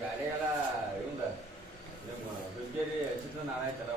ಗಾಡಿಗೆಲ್ಲ ಇವಂದ ನಿಮ್ಮ ಬಿಗ್ಗೇರಿ ಹಚ್ಚಿದ್ದು ನಾನೇ ತರ